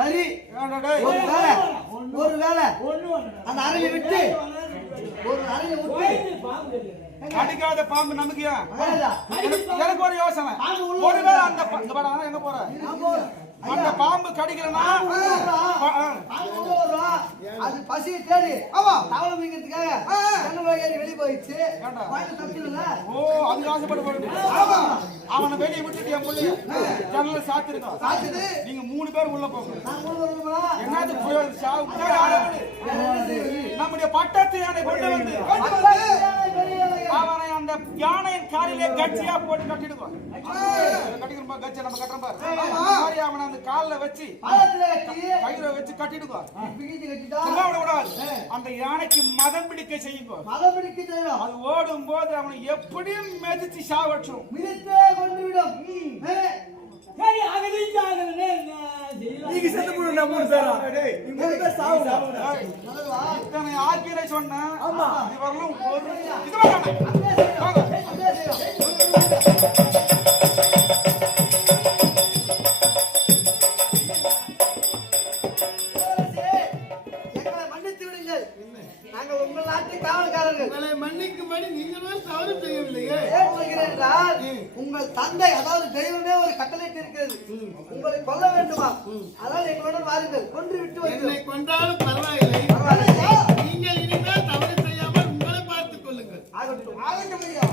சரி ஒரு வேலை அந்த அறையை விட்டு ஒரு அறையை விட்டு கடிக்காத பாம்பு நமக்கு எனக்கு ஒரு யோசனை. ஒருவேளை அந்த எங்க போற அந்த பாம்பு கடிக்கிறனா அது பசியை தேடி தவளை மீங்கிறதுக்காக ஜன்னல் ஏறி வெளியே போயிடுச்சு. ஓ அது ஆசைப்பட்டு அவனை வெளியே விட்டுட்டு என் பிள்ளைய ஜன்னல சாத்திருக்கான். நீங்க 3 பேர் உள்ள போங்க. என்னது நம்முடைய பட்டத்து யானை கொண்டு வந்து அவனை அந்த யானையின் காலிலே கட்சியா போட்டு கட்டிடுவான். கட்டிக்கிறோம் கட்சி நம்ம கட்டுறோம் பாரு. அவனை அந்த காலில் வச்சு கயிறை வச்சு கட்டிடுவான். அந்த யானைக்கு மதம் பிடிக்க செய்யுங்க. அது ஓடும் போது அவனை எப்படியும் மிதிச்சு சாவற்றும். நீங்க செத்து போடுங்க 3 பேரா. நீங்க 3 பேர் சாவுங்க. இத்தனை ஆக்கிரை சொன்னா ஆமா இவர்களும் ஒரு இதுவா நாங்கள் உங்கள் நாட்டு காவல்காரர்கள். உங்களை மன்னிக்கும்படி நீங்களும் தவறு செய்யவில்லையே. ஏன் சொல்கிறேன் என்றால் உங்கள் தந்தை அதாவது தெய்வமே ஒரு கட்டளையிட்டு இருக்கிறது, உங்களை கொல்ல வேண்டுமா? அதனால் எங்களுடன் வாருங்கள், கொன்று விட்டு என்னை கொன்றாலும் பரவாயில்லை. நீங்கள் இனிமேல் தவறு செய்யாமல் உங்களை பார்த்துக் கொள்ளுங்கள். ஆகட்டும் ஆகட்டும் ஐயா.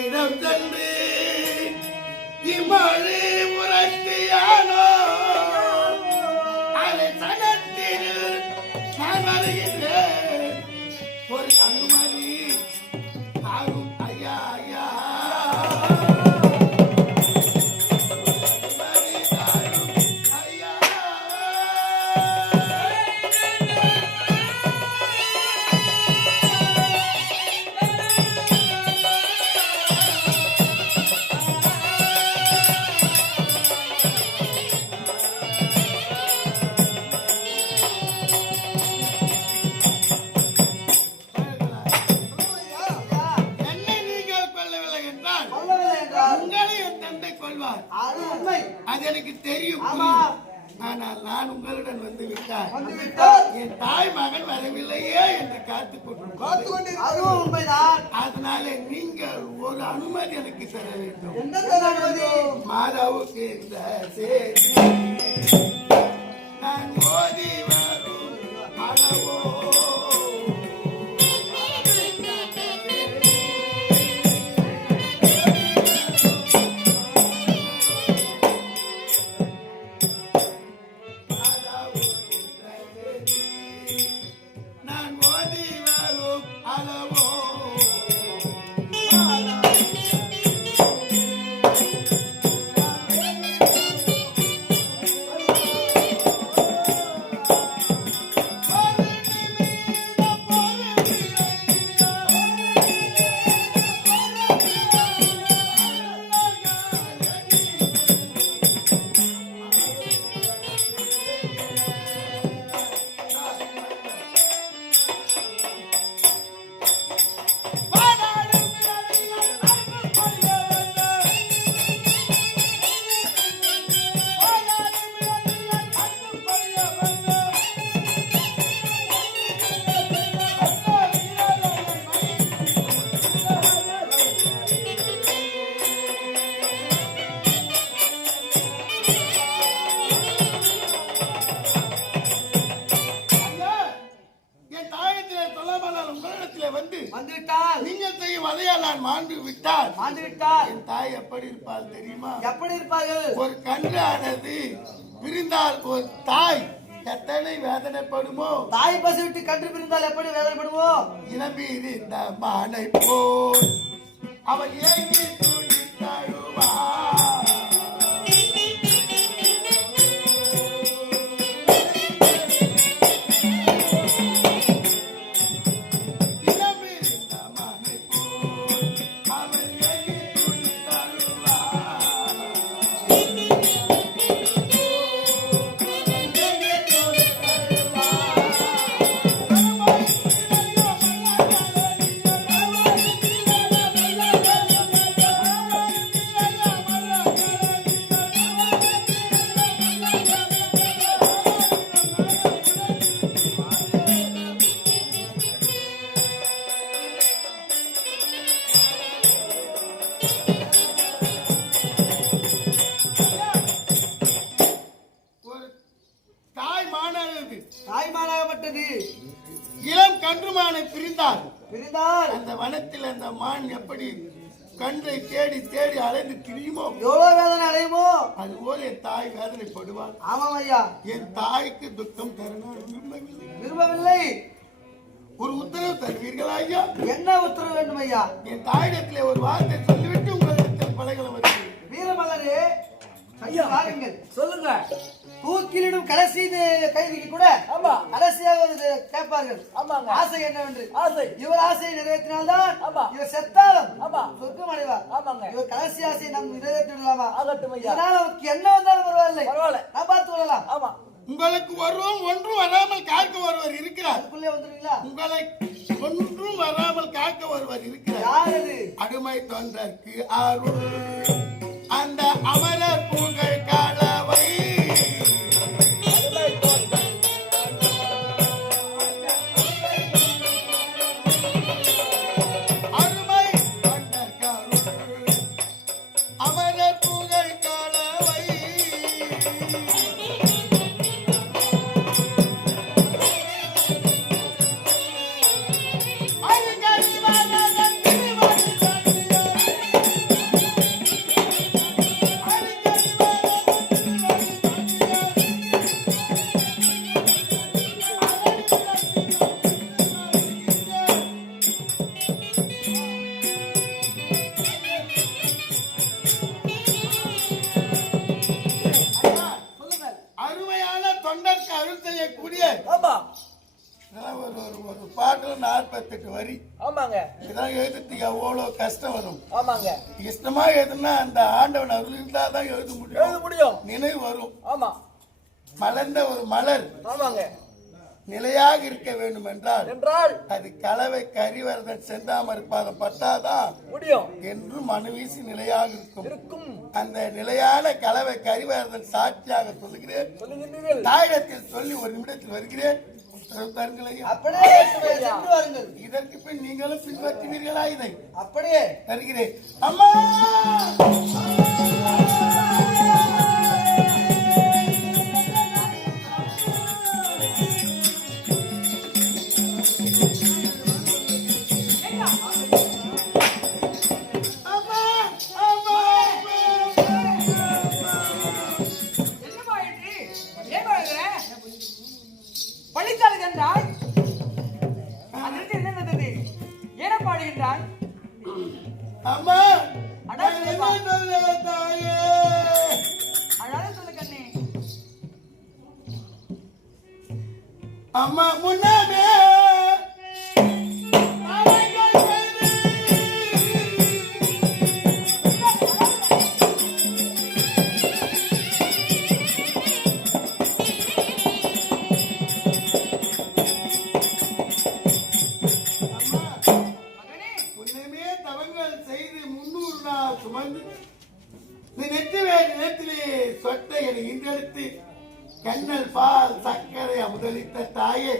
இடம் தந்து இம்மொழி உரைத்தியானோ அதை சனத்தில் நான் வருகின்றேன். ஒரு அனுமதி ஆகும் ஐயா ஐயா. அது எனக்கு தெரியும். ஆனால் நான் உங்களுடன் வந்து விட்டால் என் தாய் மகன் வரவில்லையே என்று காத்துக் கொண்டு அதனால நீங்கள் ஒரு அனுமதி எனக்கு தர வேண்டும். மாதாவுக்கு இந்த செய்தி நான் ஓதி வரும் அளவோ வந்துவிட்டால் நீங்கள் செய்யும் வதையால் நான் மாண்டு விட்டால் என் தாய் எப்படி இருப்பாள் தெரியுமா? எப்படி இருப்பார்கள்? ஒரு கன்றானது பிரிந்தால் ஒரு தாய் எத்தனை வேதனைப்படுமோ? தாய் பசு விட்டு கன்று பிரிந்தால் எப்படி வேதனைப்படுவோம்? இளம்பீர் இந்த மானை போல் அவன் ஏங்கி துடித்தழுவான். தாய்மானாகப்பட்டது இளம் கன்றுமானை பிரிந்தால் அந்த வனத்தில் அந்த மான் எப்படி கன்றை தேடி தேடி அலைந்து திரியுமோ, எவ்வளவு வேதனை அடையுமோ, அதுபோல் என் தாய் வேதனைப்படுவாள். ஆமாம் ஐயா. என் தாய்க்கு துக்கம் தர விரும்பவில்லை. ஒரு உத்தரவு தருவீர்களா ஐயா? என்ன உத்தரவு வேண்டும் ஐயா? என் தாயிடத்திலே ஒரு வார்த்தை சொல்லிவிட்டு உங்களிடத்தில் பழகலம் வருகிறேன். வீரமலரே ஐயா வாருங்கள். சொல்லுங்க. தூக்கிலிடும் கடைசி கைதிக்கு கூட கடைசியாக கேட்பார்கள். ஆசை என்னவென்று. இவர் ஆசையை நிறைவேற்றினால்தான் இவர் செத்தாலும் சொர்க்கம் அடைவார். இவர் கடைசி ஆசையை நாம் நிறைவேற்றி விடலாமா? இதனால் நமக்கு என்ன வந்தாலும் பரவாயில்லை, நான் பார்த்து கொள்ளலாம். உங்களுக்கு ஒன்றும் வராமல் காக்க ஒருவர் இருக்கிறார். அதுக்குள்ளே வந்துடுவீங்களா? உங்களை ஒன்றும் வராமல் காக்க ஒருவர் இருக்கிறார். யார் அது? அடிமை தொண்டர்க்கு அருள் அந்த அமரர் பூங்கை காலவை. அருமை தொண்டர்க்கு அருள் அமரர் பூங்கை காலவை. ஒரு பாட்டுல 48 வரி. இதெல்லாம் எழுதுறதுக்கு எவ்வளவு கஷ்டம் வரும். இஷ்டமா எழுதுனா அந்த ஆண்டவன் அருள் இருந்தாதான் எழுத முடியும். நினைவு வரும். மலர்ந்த ஒரு மலர் நிலையாக இருக்க வேண்டும் என்றால் அது கலவை கரிவரதன் செந்தாமரை பாதம் பட்டாதான் என்றும் மனுவீசி நிலையாக இருக்கும். அந்த நிலையான கலவை கரிவரதன் சாட்சியாக சொல்லுகிறேன். தாயிடத்தில் சொல்லி ஒரு நிமிடத்தில் வருகிறேன். இதற்கு பின் நீங்களும் பின்பற்றுவீர்களா? இதை அப்படியே வருகிறேன். அம்மா அம்மா அம்மா முன்னாமே கண்ணல் பால் சர்க்கரை அமுதளித்த தாயே,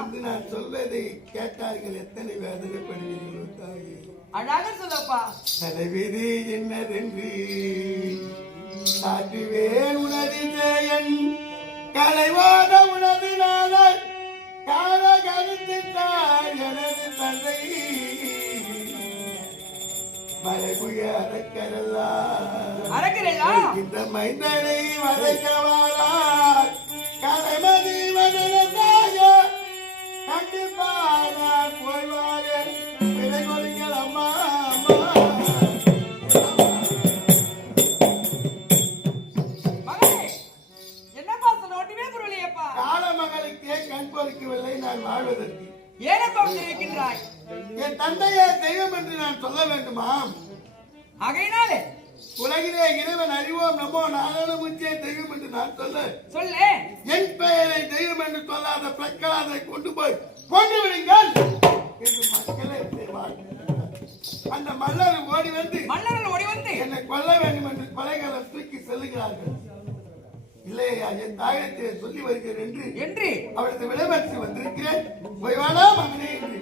என்று நான் சொல்வதை கேட்டார்கள் எத்தனை வேதனைப்படுவீர்களோ தாயே. அழகாக சொல்லப்பா. தலைவிதி என்னதென்று காட்டுவேன் உனது ஜெயன் கலைவாத உனது நாதர் கால கருத்து தாய் எனது மனதை மலைபுய அறக்கரெல்லாம் இந்த மைந்தனை வதைக்கவாராய் கலைமதி மனதாக கண்டிப்பான போய்வாரே விலை கொள்ளுங்கள் அம்மா அம்மா. காலமகளுக்கே கண் பொறுக்கவில்லை நான் வாழ்வதற்கு. என் தந்தையை தெய்வம் என்று நான் சொல்ல வேண்டுமாம். ஆகையினாலே உலகிலே இறைவன் அறிவோம் நம்மோ நானும் முச்சே தெய்வம் என்று நான் சொல்ல என் பெயரை தெய்வம் என்று சொல்லாத பிரக்கலாதை கொண்டு போய் கொண்டு விடுங்கள் என்று மக்களே செய்வார். அந்த மல்லர் ஓடி வந்து என்னை கொல்ல வேண்டும் என்று கொலைகளை தூக்கி செல்லுகிறார்கள். இல்லையா என் தாயத்தை சொல்லி வருகிறேன் என்று அவரது விடைபெற்று வந்திருக்கிறேன். போய்வானா மகனே என்று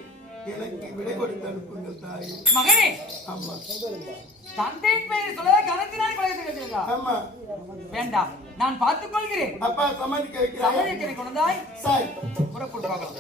எனக்கு விடை கொடுத்து அனுப்புங்கள் தாயே. மகனே ஆமா தந்தையின் பெயரை சொல்லாத கணத்தினால் கொலை ஆமா வேண்டாம் நான் பார்த்துக் கொள்கிறேன். அப்பா சம்மதிக்க வைக்கிறேன். கொண்டாய் சாய் புறப்பட்டு பார்க்கலாம்.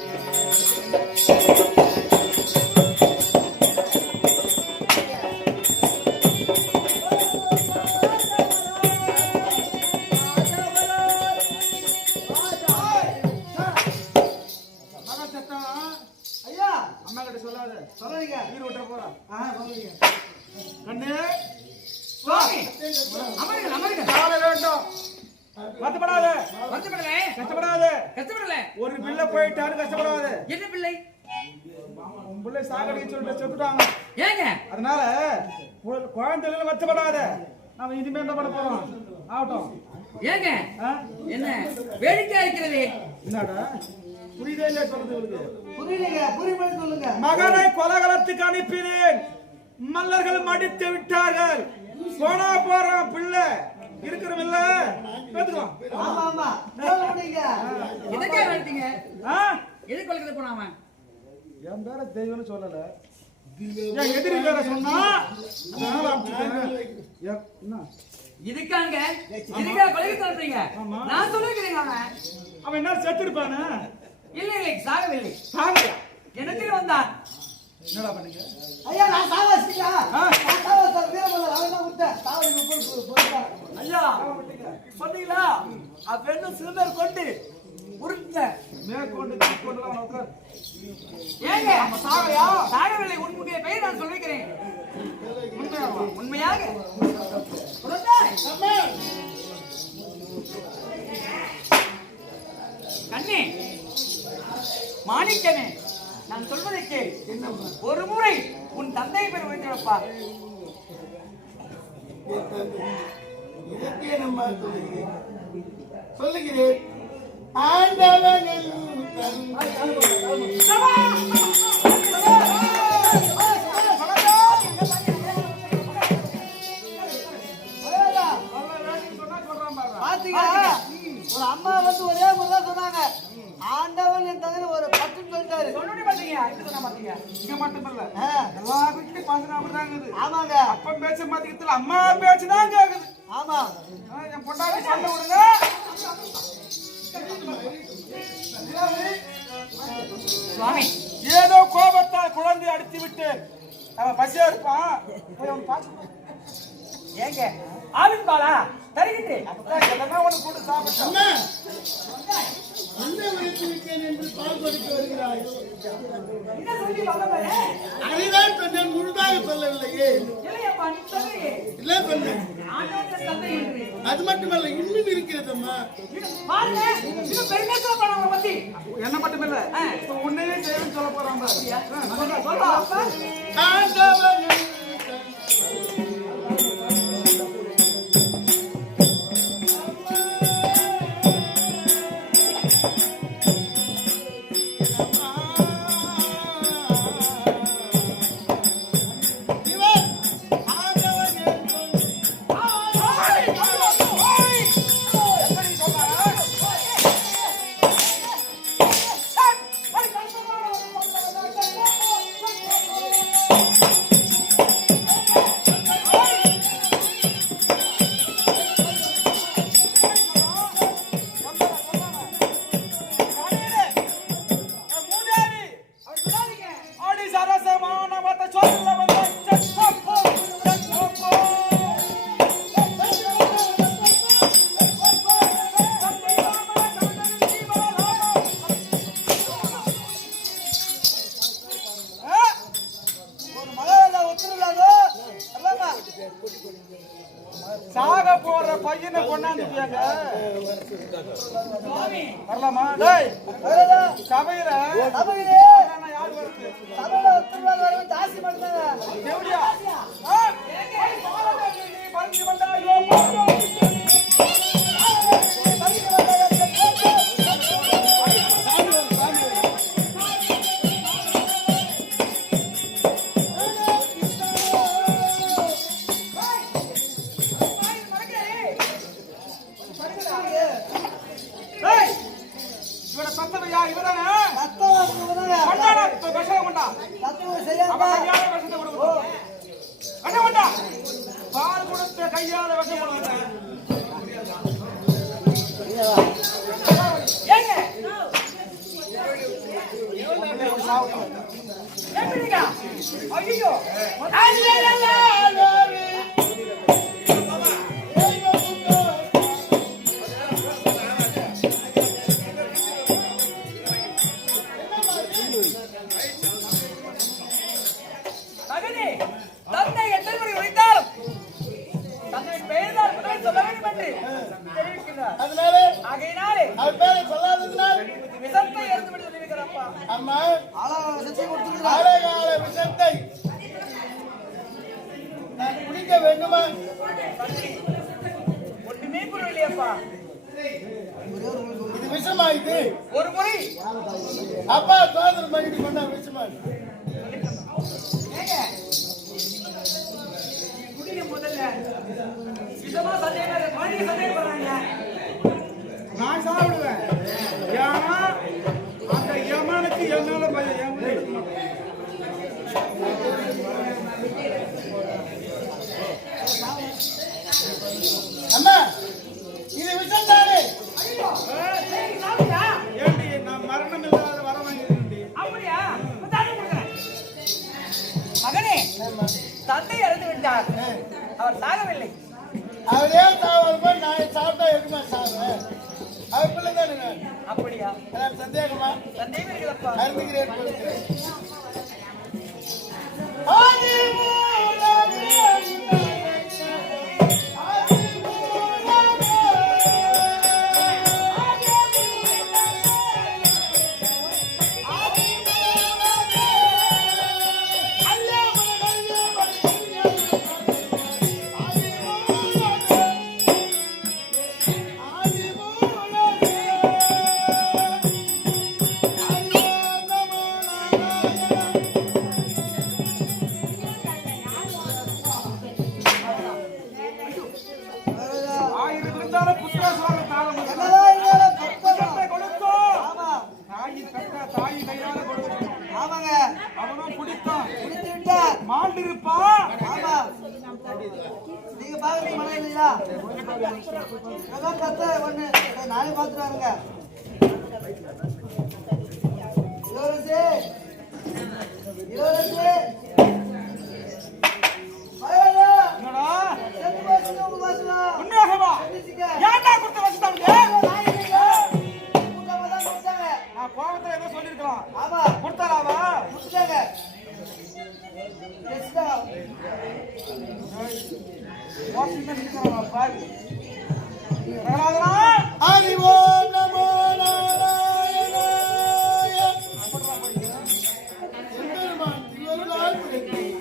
ஒரு பிள்ளை போயிட்டாரு கஷ்டப்படாத. என்ன பிள்ளை? உன் பிள்ளை சாகடிக்க சொல்லிட்டு செத்துட்டாங்க. ஏங்க அதனால குழந்தைகளை வச்சப்படாத. நாம இனிமே என்ன பண்ண போறோம் ஆகட்டும். ஏங்க என்ன வேடிக்கை இருக்கிறது? என்னடா புரியுதே இல்லையா சொல்றது? புரியலைங்க, புரியும்படி சொல்லுங்க. மகனை கொலகலத்துக்கு அனுப்பினேன். மல்லர்கள் மடித்து விட்டார்கள். போனா போறான் பிள்ளை இருக்கிறமில்ல. ஆமா ஆமா சொல்லுங்க. எதுக்கே வந்துட்டீங்க? எதுக்கு கொலைக்கு போனாம? என் பேர தெய்வம்னு சொல்லல. என் எதிரி பேர சொன்னா அதனால என்ன இதுக்காங்க இதுக்கா கொலைக்கு சொல்றீங்க? நான் சொல்லுகிறேங்க. அவன் என்ன செத்து இருப்பானே? இல்ல இல்ல சாகவில்லை. சாகலையா? எனக்கு வந்தான். என்னடா பண்ணீங்க? ஐயா நான் சாவச்சியா? நான் சாவச்ச வீரமல்ல அவன விட்ட சாவடி போய் ஐயா சொன்னீங்களா? அப்ப என்ன சிறுமர் கொண்டு உருங்க மேற்கொண்டு கொண்டுலாம் உட்கார். ஏங்க சாகலையா? சாகவில்லை. உண்மையை பெயர் நான் சொல்லிக்கிறேன். உண்மையாக கண்ணே மாணிக்கமே நான் சொல்வதை கேள். ஒரு முறை உன் தந்தை பேர் வைத்திருப்பா. இதற்கே நம்ம சொல்லுகிறேன். ஆண்டவன் ஒரு அம்மா வந்து ஒரே முறை சொன்னாங்க, ஆண்டவன் என் தந்தை ஒரு பட்டுன்னு சொல்லிட்டாரு. இங்க மட்டுமல்ல எல்லா வீட்லயும் பசங்க அப்படிதான் இருக்குது. ஆமாங்க அப்பா பேச்ச மாத்திக்கிறதுல அம்மா பேச்சுதான் கேக்குது. ஆமா என் பொண்டாட்டி சொல்ல விடுங்க. சுவாமி ஏதோ கோபத்தால் குழந்தை அடித்து விட்டு அவன் பசியா இருப்பான். போய் அவன் பாத்து ஏங்க ஆவின் பாலா தருகின்றேன். எதனா ஒண்ணு போட்டு சாப்பிட்டேன். என்று பால் கொடுக்க வருகிறாய். என்ன சொல்லி வந்தவரே? அதுதான் சொன்னேன், முழுதாக சொல்லவில்லையே. இல்லையப்பா நீ சொல்லுங்க. இல்ல சொன்னேன். ஆண்டவன் தந்தை என்று. அது மட்டுமல்ல இன்னும் இருக்கிறதம்மா. பாருங்க இது பெருமையா சொல்றாங்க பத்தி. என்ன மட்டுமில்ல உன்னையே செய்யணும்னு சொல்ல போறாங்க. சொல்றா அப்பா. ஆண்டவன் உட்காந்துட்டியாங்க வரலாமா டேய் சபையில சபையிலே யார் வருது சபையில ஒருத்தர் வரணும் தாசி மட்டும்தாங்க எப்படியா பறிச்சு வந்தாயோ இவனை சத்தவையா இவதானே கொண்டாடா விஷயம் கொண்டா அவன் கையால விஷத்தை கொடுக்கணும் கண்ணு கொண்டா பால் கொடுத்த கையால விஷம் கொடுக்கணும் ஏங்க எப்படிங்க ஐயோ மகனே தந்தை எத்தனை முறை உரைத்தாலும் தந்தை பெயர்தான் முதலில் சொல்ல வேண்டும் என்று தெரிவிக்கிறார். அதனால ஆகையினாலே அவர் பேரை சொல்லாததுனால் விஷத்தை இறந்து விட்டு தெரிவிக்கிறாப்பா. அம்மா விஷத்தை கொடுத்துருக்கிறார். காலகால விஷத்தை நான் குடிக்க வேண்டுமா? ஒண்ணுமே புரியலையப்பா. இது விஷமா? இது ஒரு முறை அப்பா சோதனை பண்ணிட்டு கொண்டா விஷமா? ஏங்க குடிக்க முதல்ல விஷமா சந்தேகம் குழந்தைய சந்தேகப்படுறாங்க. நான் சாப்பிடுவேன் ஏன்னா அந்த யமனுக்கு என்னால பயம் அம்மா இது விஷம் தானே? ஏண்டி நான் மரணம் இல்லாத வர வாங்கிருக்கேன் அப்படியா? தாண்டி கொடுக்குறேன். மகனே தந்தை இறந்து விட்டார். அவர் சாகவில்லை. அவர் ஏன் சாவாருமா? நான் சாப்பிட்டா இருக்குமா சாவேன்? அவர் பிள்ளை தானே நான். அப்படியா? எனக்கு சந்தேகமா? சந்தேகம் இருக்குதப்பா. அருந்துகிறேன் கொடுக்கிறேன். ஆயிரம் இருந்தாலும் புத்திரசுவாக தாளம் என்னதான் இருந்தாலும் பக்தமா. கொடுக்கும் ஆமா தாயி கட்ட தாயி கையால கொடுக்கணும் ஆமாங்க அவனும் குடித்தான் குடித்து விட்டார். மாண்டு இருப்பான் ஆமா நீங்க பாக்குறீங்க மழை இல்லையா? ஏதோ பத்த ஒண்ணு நானே பார்த்துட்டு வரேங்க. இளவரசி இளவரசி மழையா என்னடா செத்து போச்சுங்க உங்க வாசலா. உண்மையாகவா செத்துச்சுங்க. ஏன்டா கொடுத்து வச்சுட்டாங்க கூட்டமா தான் கொடுத்தாங்க. நான் கோபத்துல ஏதோ சொல்லிருக்கலாம் ஆமா கொடுத்தாராவா கொடுத்தாங்க. எஸ்டா வாசிங்க நிக்கிறான் பாரு பிரகலாதனா ஹரி ஓம் நமோ நாராயணாய. எம்பெருமான் திருவருளால் பிறந்தேன்.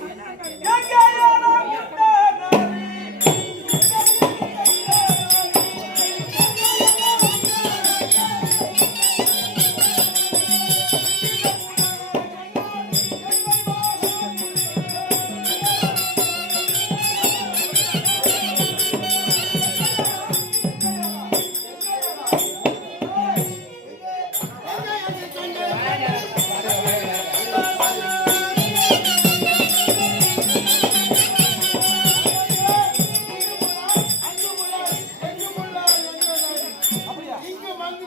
இங்கு வந்து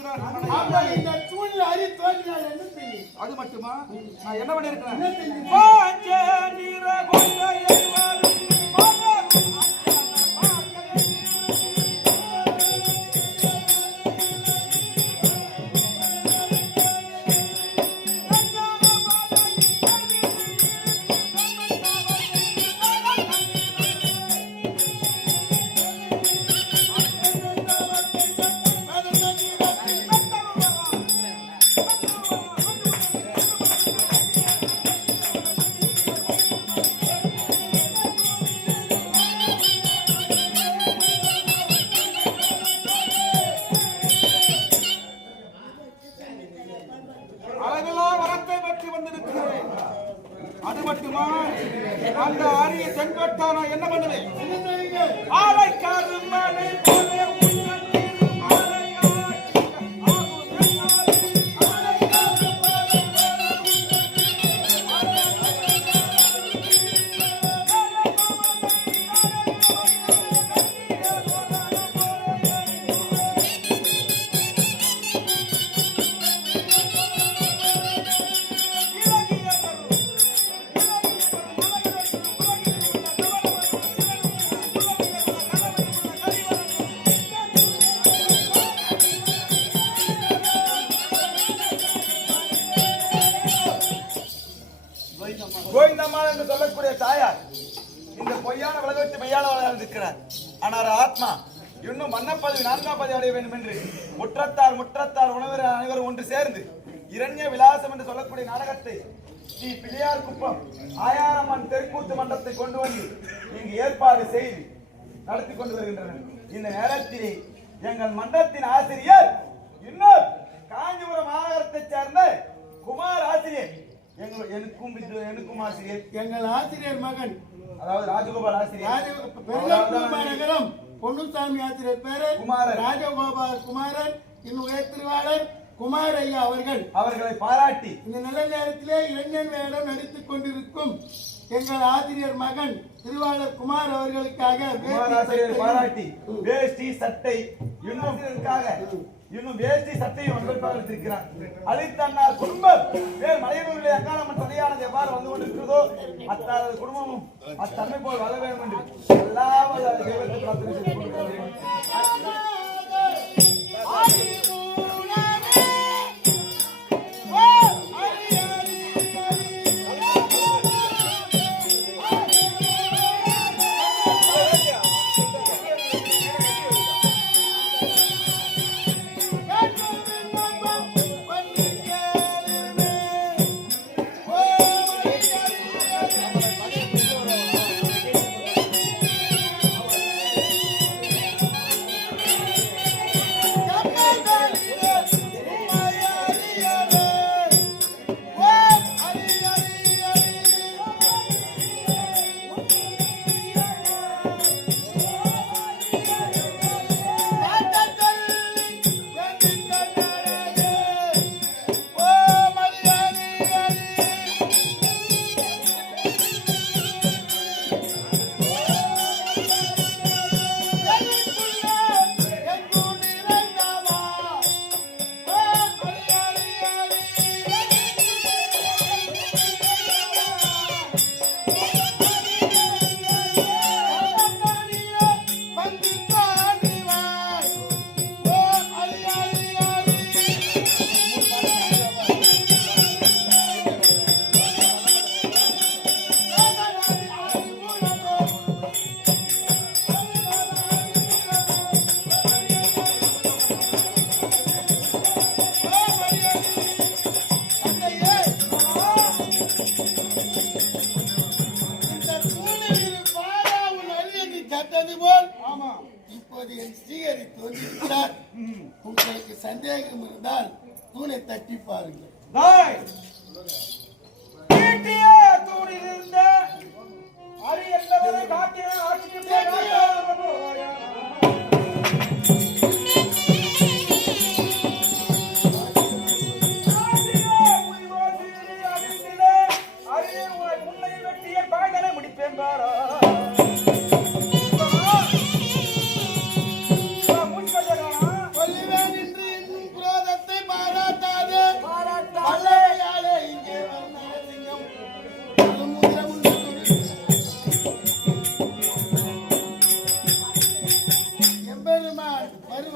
இருக்கிறார் அப்ப இந்த தூணில் அரி தோன்றினால் என்ன செய்யும்? அது மட்டுமா நான் என்ன பண்ணிருக்கிறேன் என்ன செஞ்சீங்க? அளவெல்லாம் வரத்தை பெற்று வந்திருக்கிறேன். அது மட்டுமா அந்த அரிய செங்கோட்டா நான் என்ன பண்ணுவேன்? என்ன செய்வீங்க? ஆலை கருமனை போல உன்னத்தின் ஆலையாய் கோவிந்தம்மாள் என்று சொல்லக்கூடிய தாயார் இந்த பொய்யான உலகத்தை மெய்யான இருக்கிறார். ஆனால் ஆத்மா இன்னும் மன்னப்பதவி 4ஆம் பதவி அடைய வேண்டும் என்று முற்றத்தார் உணவர் அனைவரும் ஒன்று சேர்ந்து இரண்ய விலாசம் என்று சொல்லக்கூடிய நாடகத்தை ஸ்ரீ பிள்ளையார் குப்பம் ஆயாரம்மன் தெற்கூத்து மன்றத்தை கொண்டு வந்து இங்கு ஏற்பாடு செய்து நடத்தி கொண்டு வருகின்றனர். இந்த நேரத்திலே எங்கள் மன்றத்தின் ஆசிரியர் இன்னும் காஞ்சிபுரம் மாநகரத்தைச் சேர்ந்த குமார் ஆசிரியர் எனக்கும் ஆசிரியர் எங்கள் ஆசிரியர் மகன் அதாவது ராஜகோபால் ஆசிரியர் நகரம் பொன்னுசாமி ஆசிரியர் பேரு குமாரன் ராஜகோபால் குமாரன் இன்னும் உயர் திருவாளர் குமார் ஐயா அவர்களை பாராட்டி இந்த நல்ல நேரத்திலே இளைஞன் வேடம் நடித்துக் கொண்டிருக்கும் எங்கள் ஆசிரியர் மகன் திருவாளர் குமார் அவர்களுக்காக பாராட்டி வேஷ்டி சட்டை இன்னும் வேஷ்டி சட்டையும் வந்திருக்கிறார். அளித்தன்னார் குடும்பம் வேறு மலையனூரிலே அங்காளம்மன் சதையானது எவ்வாறு வந்து கொண்டிருக்கிறதோ அத்தாரது குடும்பமும் அத்தன்மை போல் வர வேண்டும் என்று எல்லாவது தெய்வத்தை பிரார்த்தனை செய்து கொண்டிருக்கிறேன். உங்களுக்கு சந்தேகம் இருந்தால் தூணை தட்டி பாருங்கள்.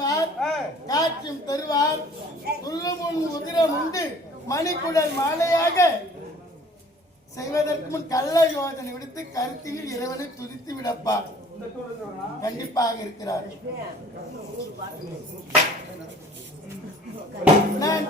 செய்வார், காட்சியும் தருவார். துள்ளுமுன் உதிரம் உண்டு மணிக்குடல் மாலையாக செய்வதற்கு முன் கள்ள யோஜனை விடுத்து கருத்தில் இறைவனை துதித்து விடப்பார். கண்டிப்பாக இருக்கிறார். நான்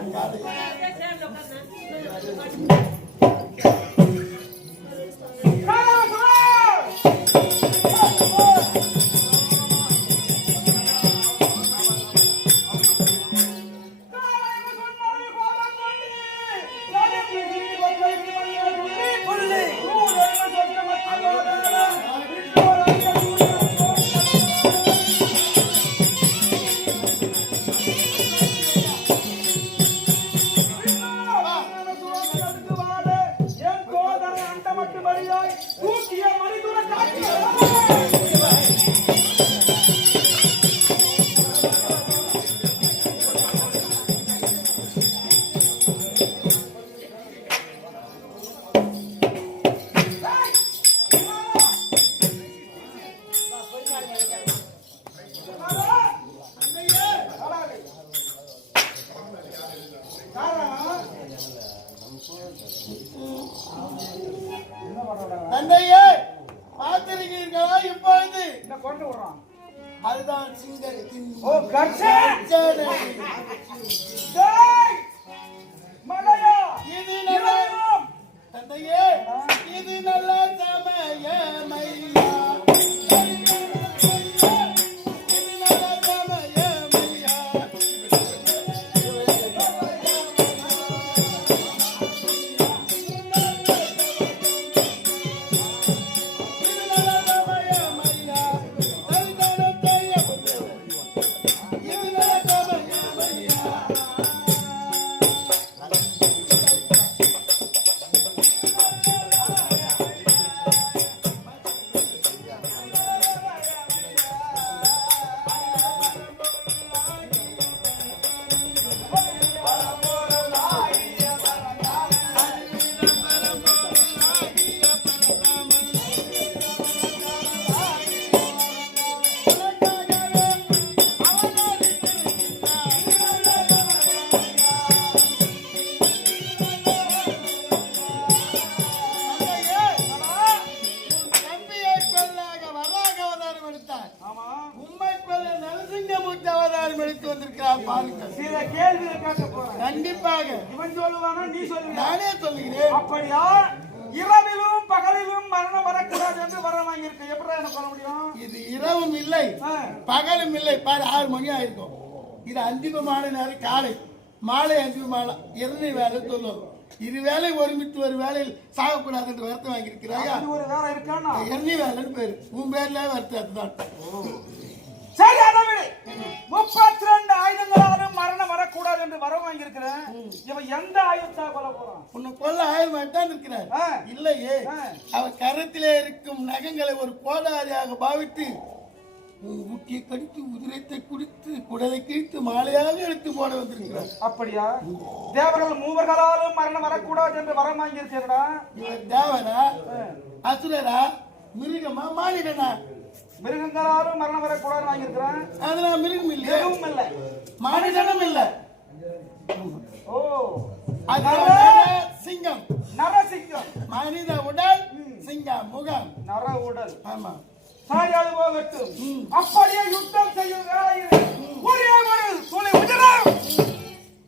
தந்தையே பார்த்திருக்கிறீர்களா? இப்பொழுது என்ன கொண்டு விடுறான்? அதுதான் சிங்கத்தின் கர்ஜனை. மலையா இது நல்ல தந்தையே, இது நல்ல சமயமையா, இது நல்ல சமயமையா. கண்டிப்பாக இவன் சொல்லுவானா நீ சொல்லுவா? நானே சொல்லுகிறேன். அப்படியா? இரவிலும் பகலிலும் மரணம் வரக்கூடாது என்று வரம் வாங்கியிருக்க. எப்படி என்ன சொல்ல முடியும்? இது இரவும் இல்லை பகலும் இல்லை. பாரு 6 மணி ஆயிருக்கும். இது அந்திமமான நேரம் காலை, மாலை 5 மாலை 2 வேலை சொல்லும். இது வேலை ஒருமித்து ஒரு வேலையில் சாகக்கூடாது என்று வருத்தம் வாங்கியிருக்கிறாயா? ஒரு வேலை இருக்கானா? 2 வேலைன்னு பேரு. உன் பேர்ல வருத்தம் அதுதான். சரி, அதை விடு. 32 ஆயுதங்களாலும் மரணம் வரக்கூடாது என்று வரம் வாங்கியிருக்கிறேன். இவன் எந்த ஆயுதத்தை கொல்ல போறான்? உன்னை கொல்ல ஆயுதம் தான் இருக்கிறார். இல்லையே, அவர் கரத்திலே இருக்கும் நகங்களை ஒரு கோடாரியாக பாவித்து ஊட்டியை கடித்து உதிரத்தை குடித்து குடலை கிழித்து மாலையாக எடுத்து போட வந்திருக்கிறார். அப்படியா? தேவர்கள் 3 பேராலும் மரணம் வரக்கூடாது என்று வரம் வாங்கியிருக்கிறா. இவர் தேவரா, அசுரரா, மிருகமா, மானிடனா? மிருகங்களாலும் மரணம் வரக்கூடாது வாங்கியிருக்கிறேன். அதெல்லாம் மிருகம் இல்லை, எதுவும் இல்லை, மானிடனும் இல்லை. ஓ, சிங்கம், நரசிங்கம். மனித உடல், சிங்கம் முகம், நர உடல். ஆமா. சாரியாது போகட்டும். அப்படியே யுத்தம் செய்யும் வேளையில் ஒரே ஒரு துளி உதிரம்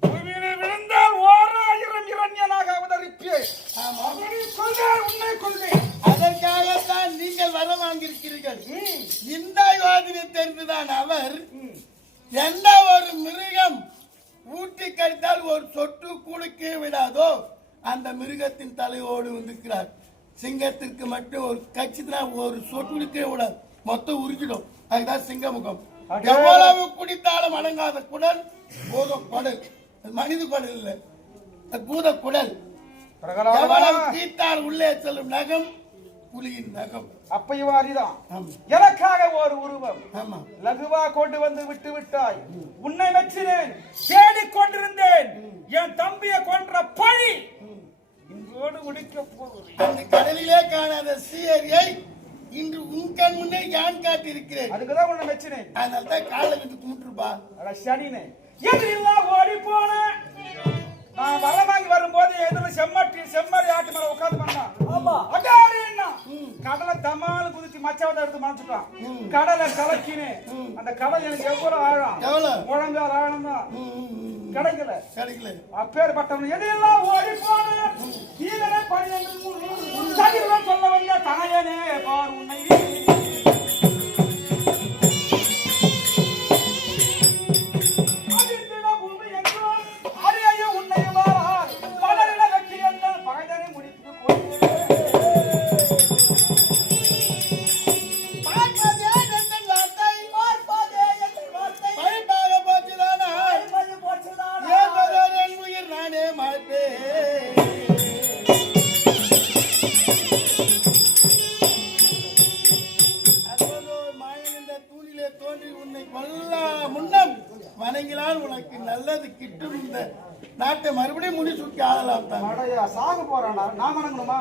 பூமியிலே விழுந்தால் 1000 இரண்யனாக அவதரிப்பேன். உன்னை கொள்வேன். அதற்காகத்தான் நீங்கள் வர வாங்கியிருக்கிறீர்கள். இந்த யோஜனை தெரிந்துதான் அவர் எந்த ஒரு மிருகம் ஊட்டி கடித்தால் ஒரு சொட்டு குடுக்க விடாதோ அந்த மிருகத்தின் தலையோடு வந்திருக்கிறார். சிங்கத்திற்கு மட்டும் ஒரு கட்சிதான் ஒரு சொட்டு குடிக்க விடாது, மொத்தம் உருக்கிடும். அதுதான் சிங்க முகம். எவ்வளவு குடித்தாலும் அடங்காத குடல் பூத குடல், மனித குடல் இல்லை, பூத குடல். எவ்வளவு தீட்டால் உள்ளே செல்லும் நகம் புலியின் நகம். அப்பையும் அறிதான் எனக்காக ஒரு உருவம் லகுவா கொண்டு வந்து விட்டு விட்டாய். உன்னை வச்சினேன், தேடிக் கொண்டிருந்தேன். என் தம்பியை கொன்ற பழி இன்றோடு முடிக்க போகிறேன். அந்த கடலிலே காணாத சீரியை இன்று உன் கண் முன்னே யான் காட்டி இருக்கிறேன். அதுக்குதான் உன்னை மெச்சினேன். அதனால தான் காலை வந்து கும்பிட்டுருப்பா. அட சனினே, எதிரில்லாம் ஓடி போன நான் வரமாங்கி வரும்போது எதிரில் செம்மறி ஆட்டு மேல உட்காந்து பண்ணான். ஆமா அடாடி என்ன கடலை தமால் குதிச்சு மச்சாவதை எடுத்து மறைச்சுட்டான். கடலை கலக்கினே அந்த கடல் எனக்கு எவ்வளவு ஆழம், எவ்வளவு முழங்கால் ஆழம் தான். கிடைக்கல கிடைக்கல. அப்பேற்பட்டவன் எதிரெல்லாம் ஓடி போன கீழே பணி சொல்ல வந்த தாயனே பார் உன்னை வணங்கினால் உனக்கு நல்லது கிட்டும். இந்த நாட்டை மறுபடியும் முடி சுற்றி ஆளலாம் தான். சாக போறானா? நான் வணங்கணுமா?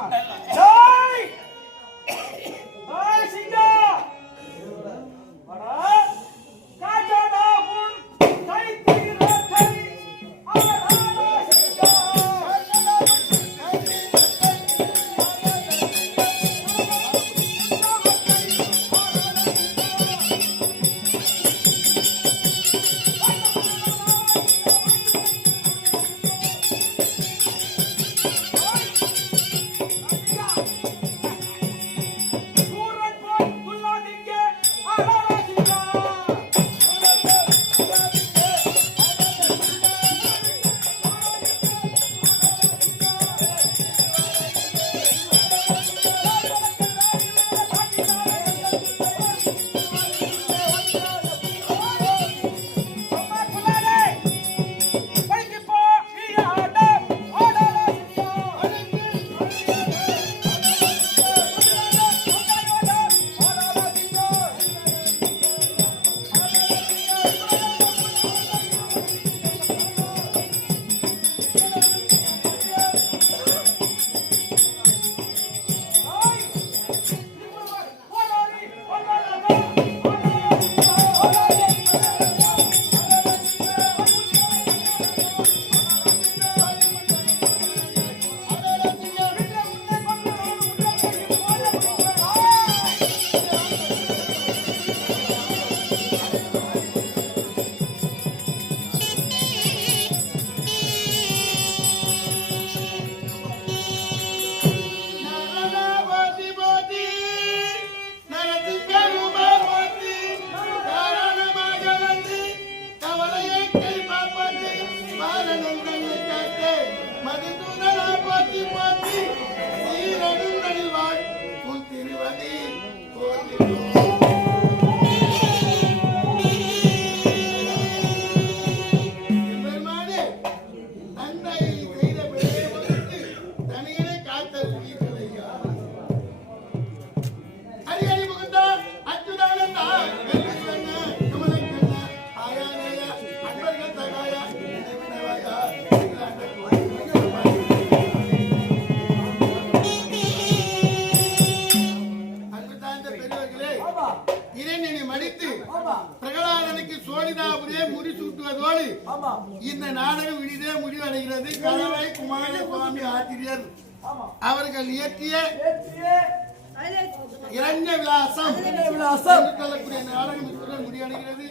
பிரகலாதனுக்கு சோழிதாபுரே முடிசூட்டுவதோடு இந்த நாடகம் இனிதே முடிவடைகிறது. கணவை குமார சுவாமி ஆசிரியர் அவர்கள் இயற்றிய இரண்ய விலாசம் சொல்லக்கூடிய நாடகம் முடிவடைகிறது.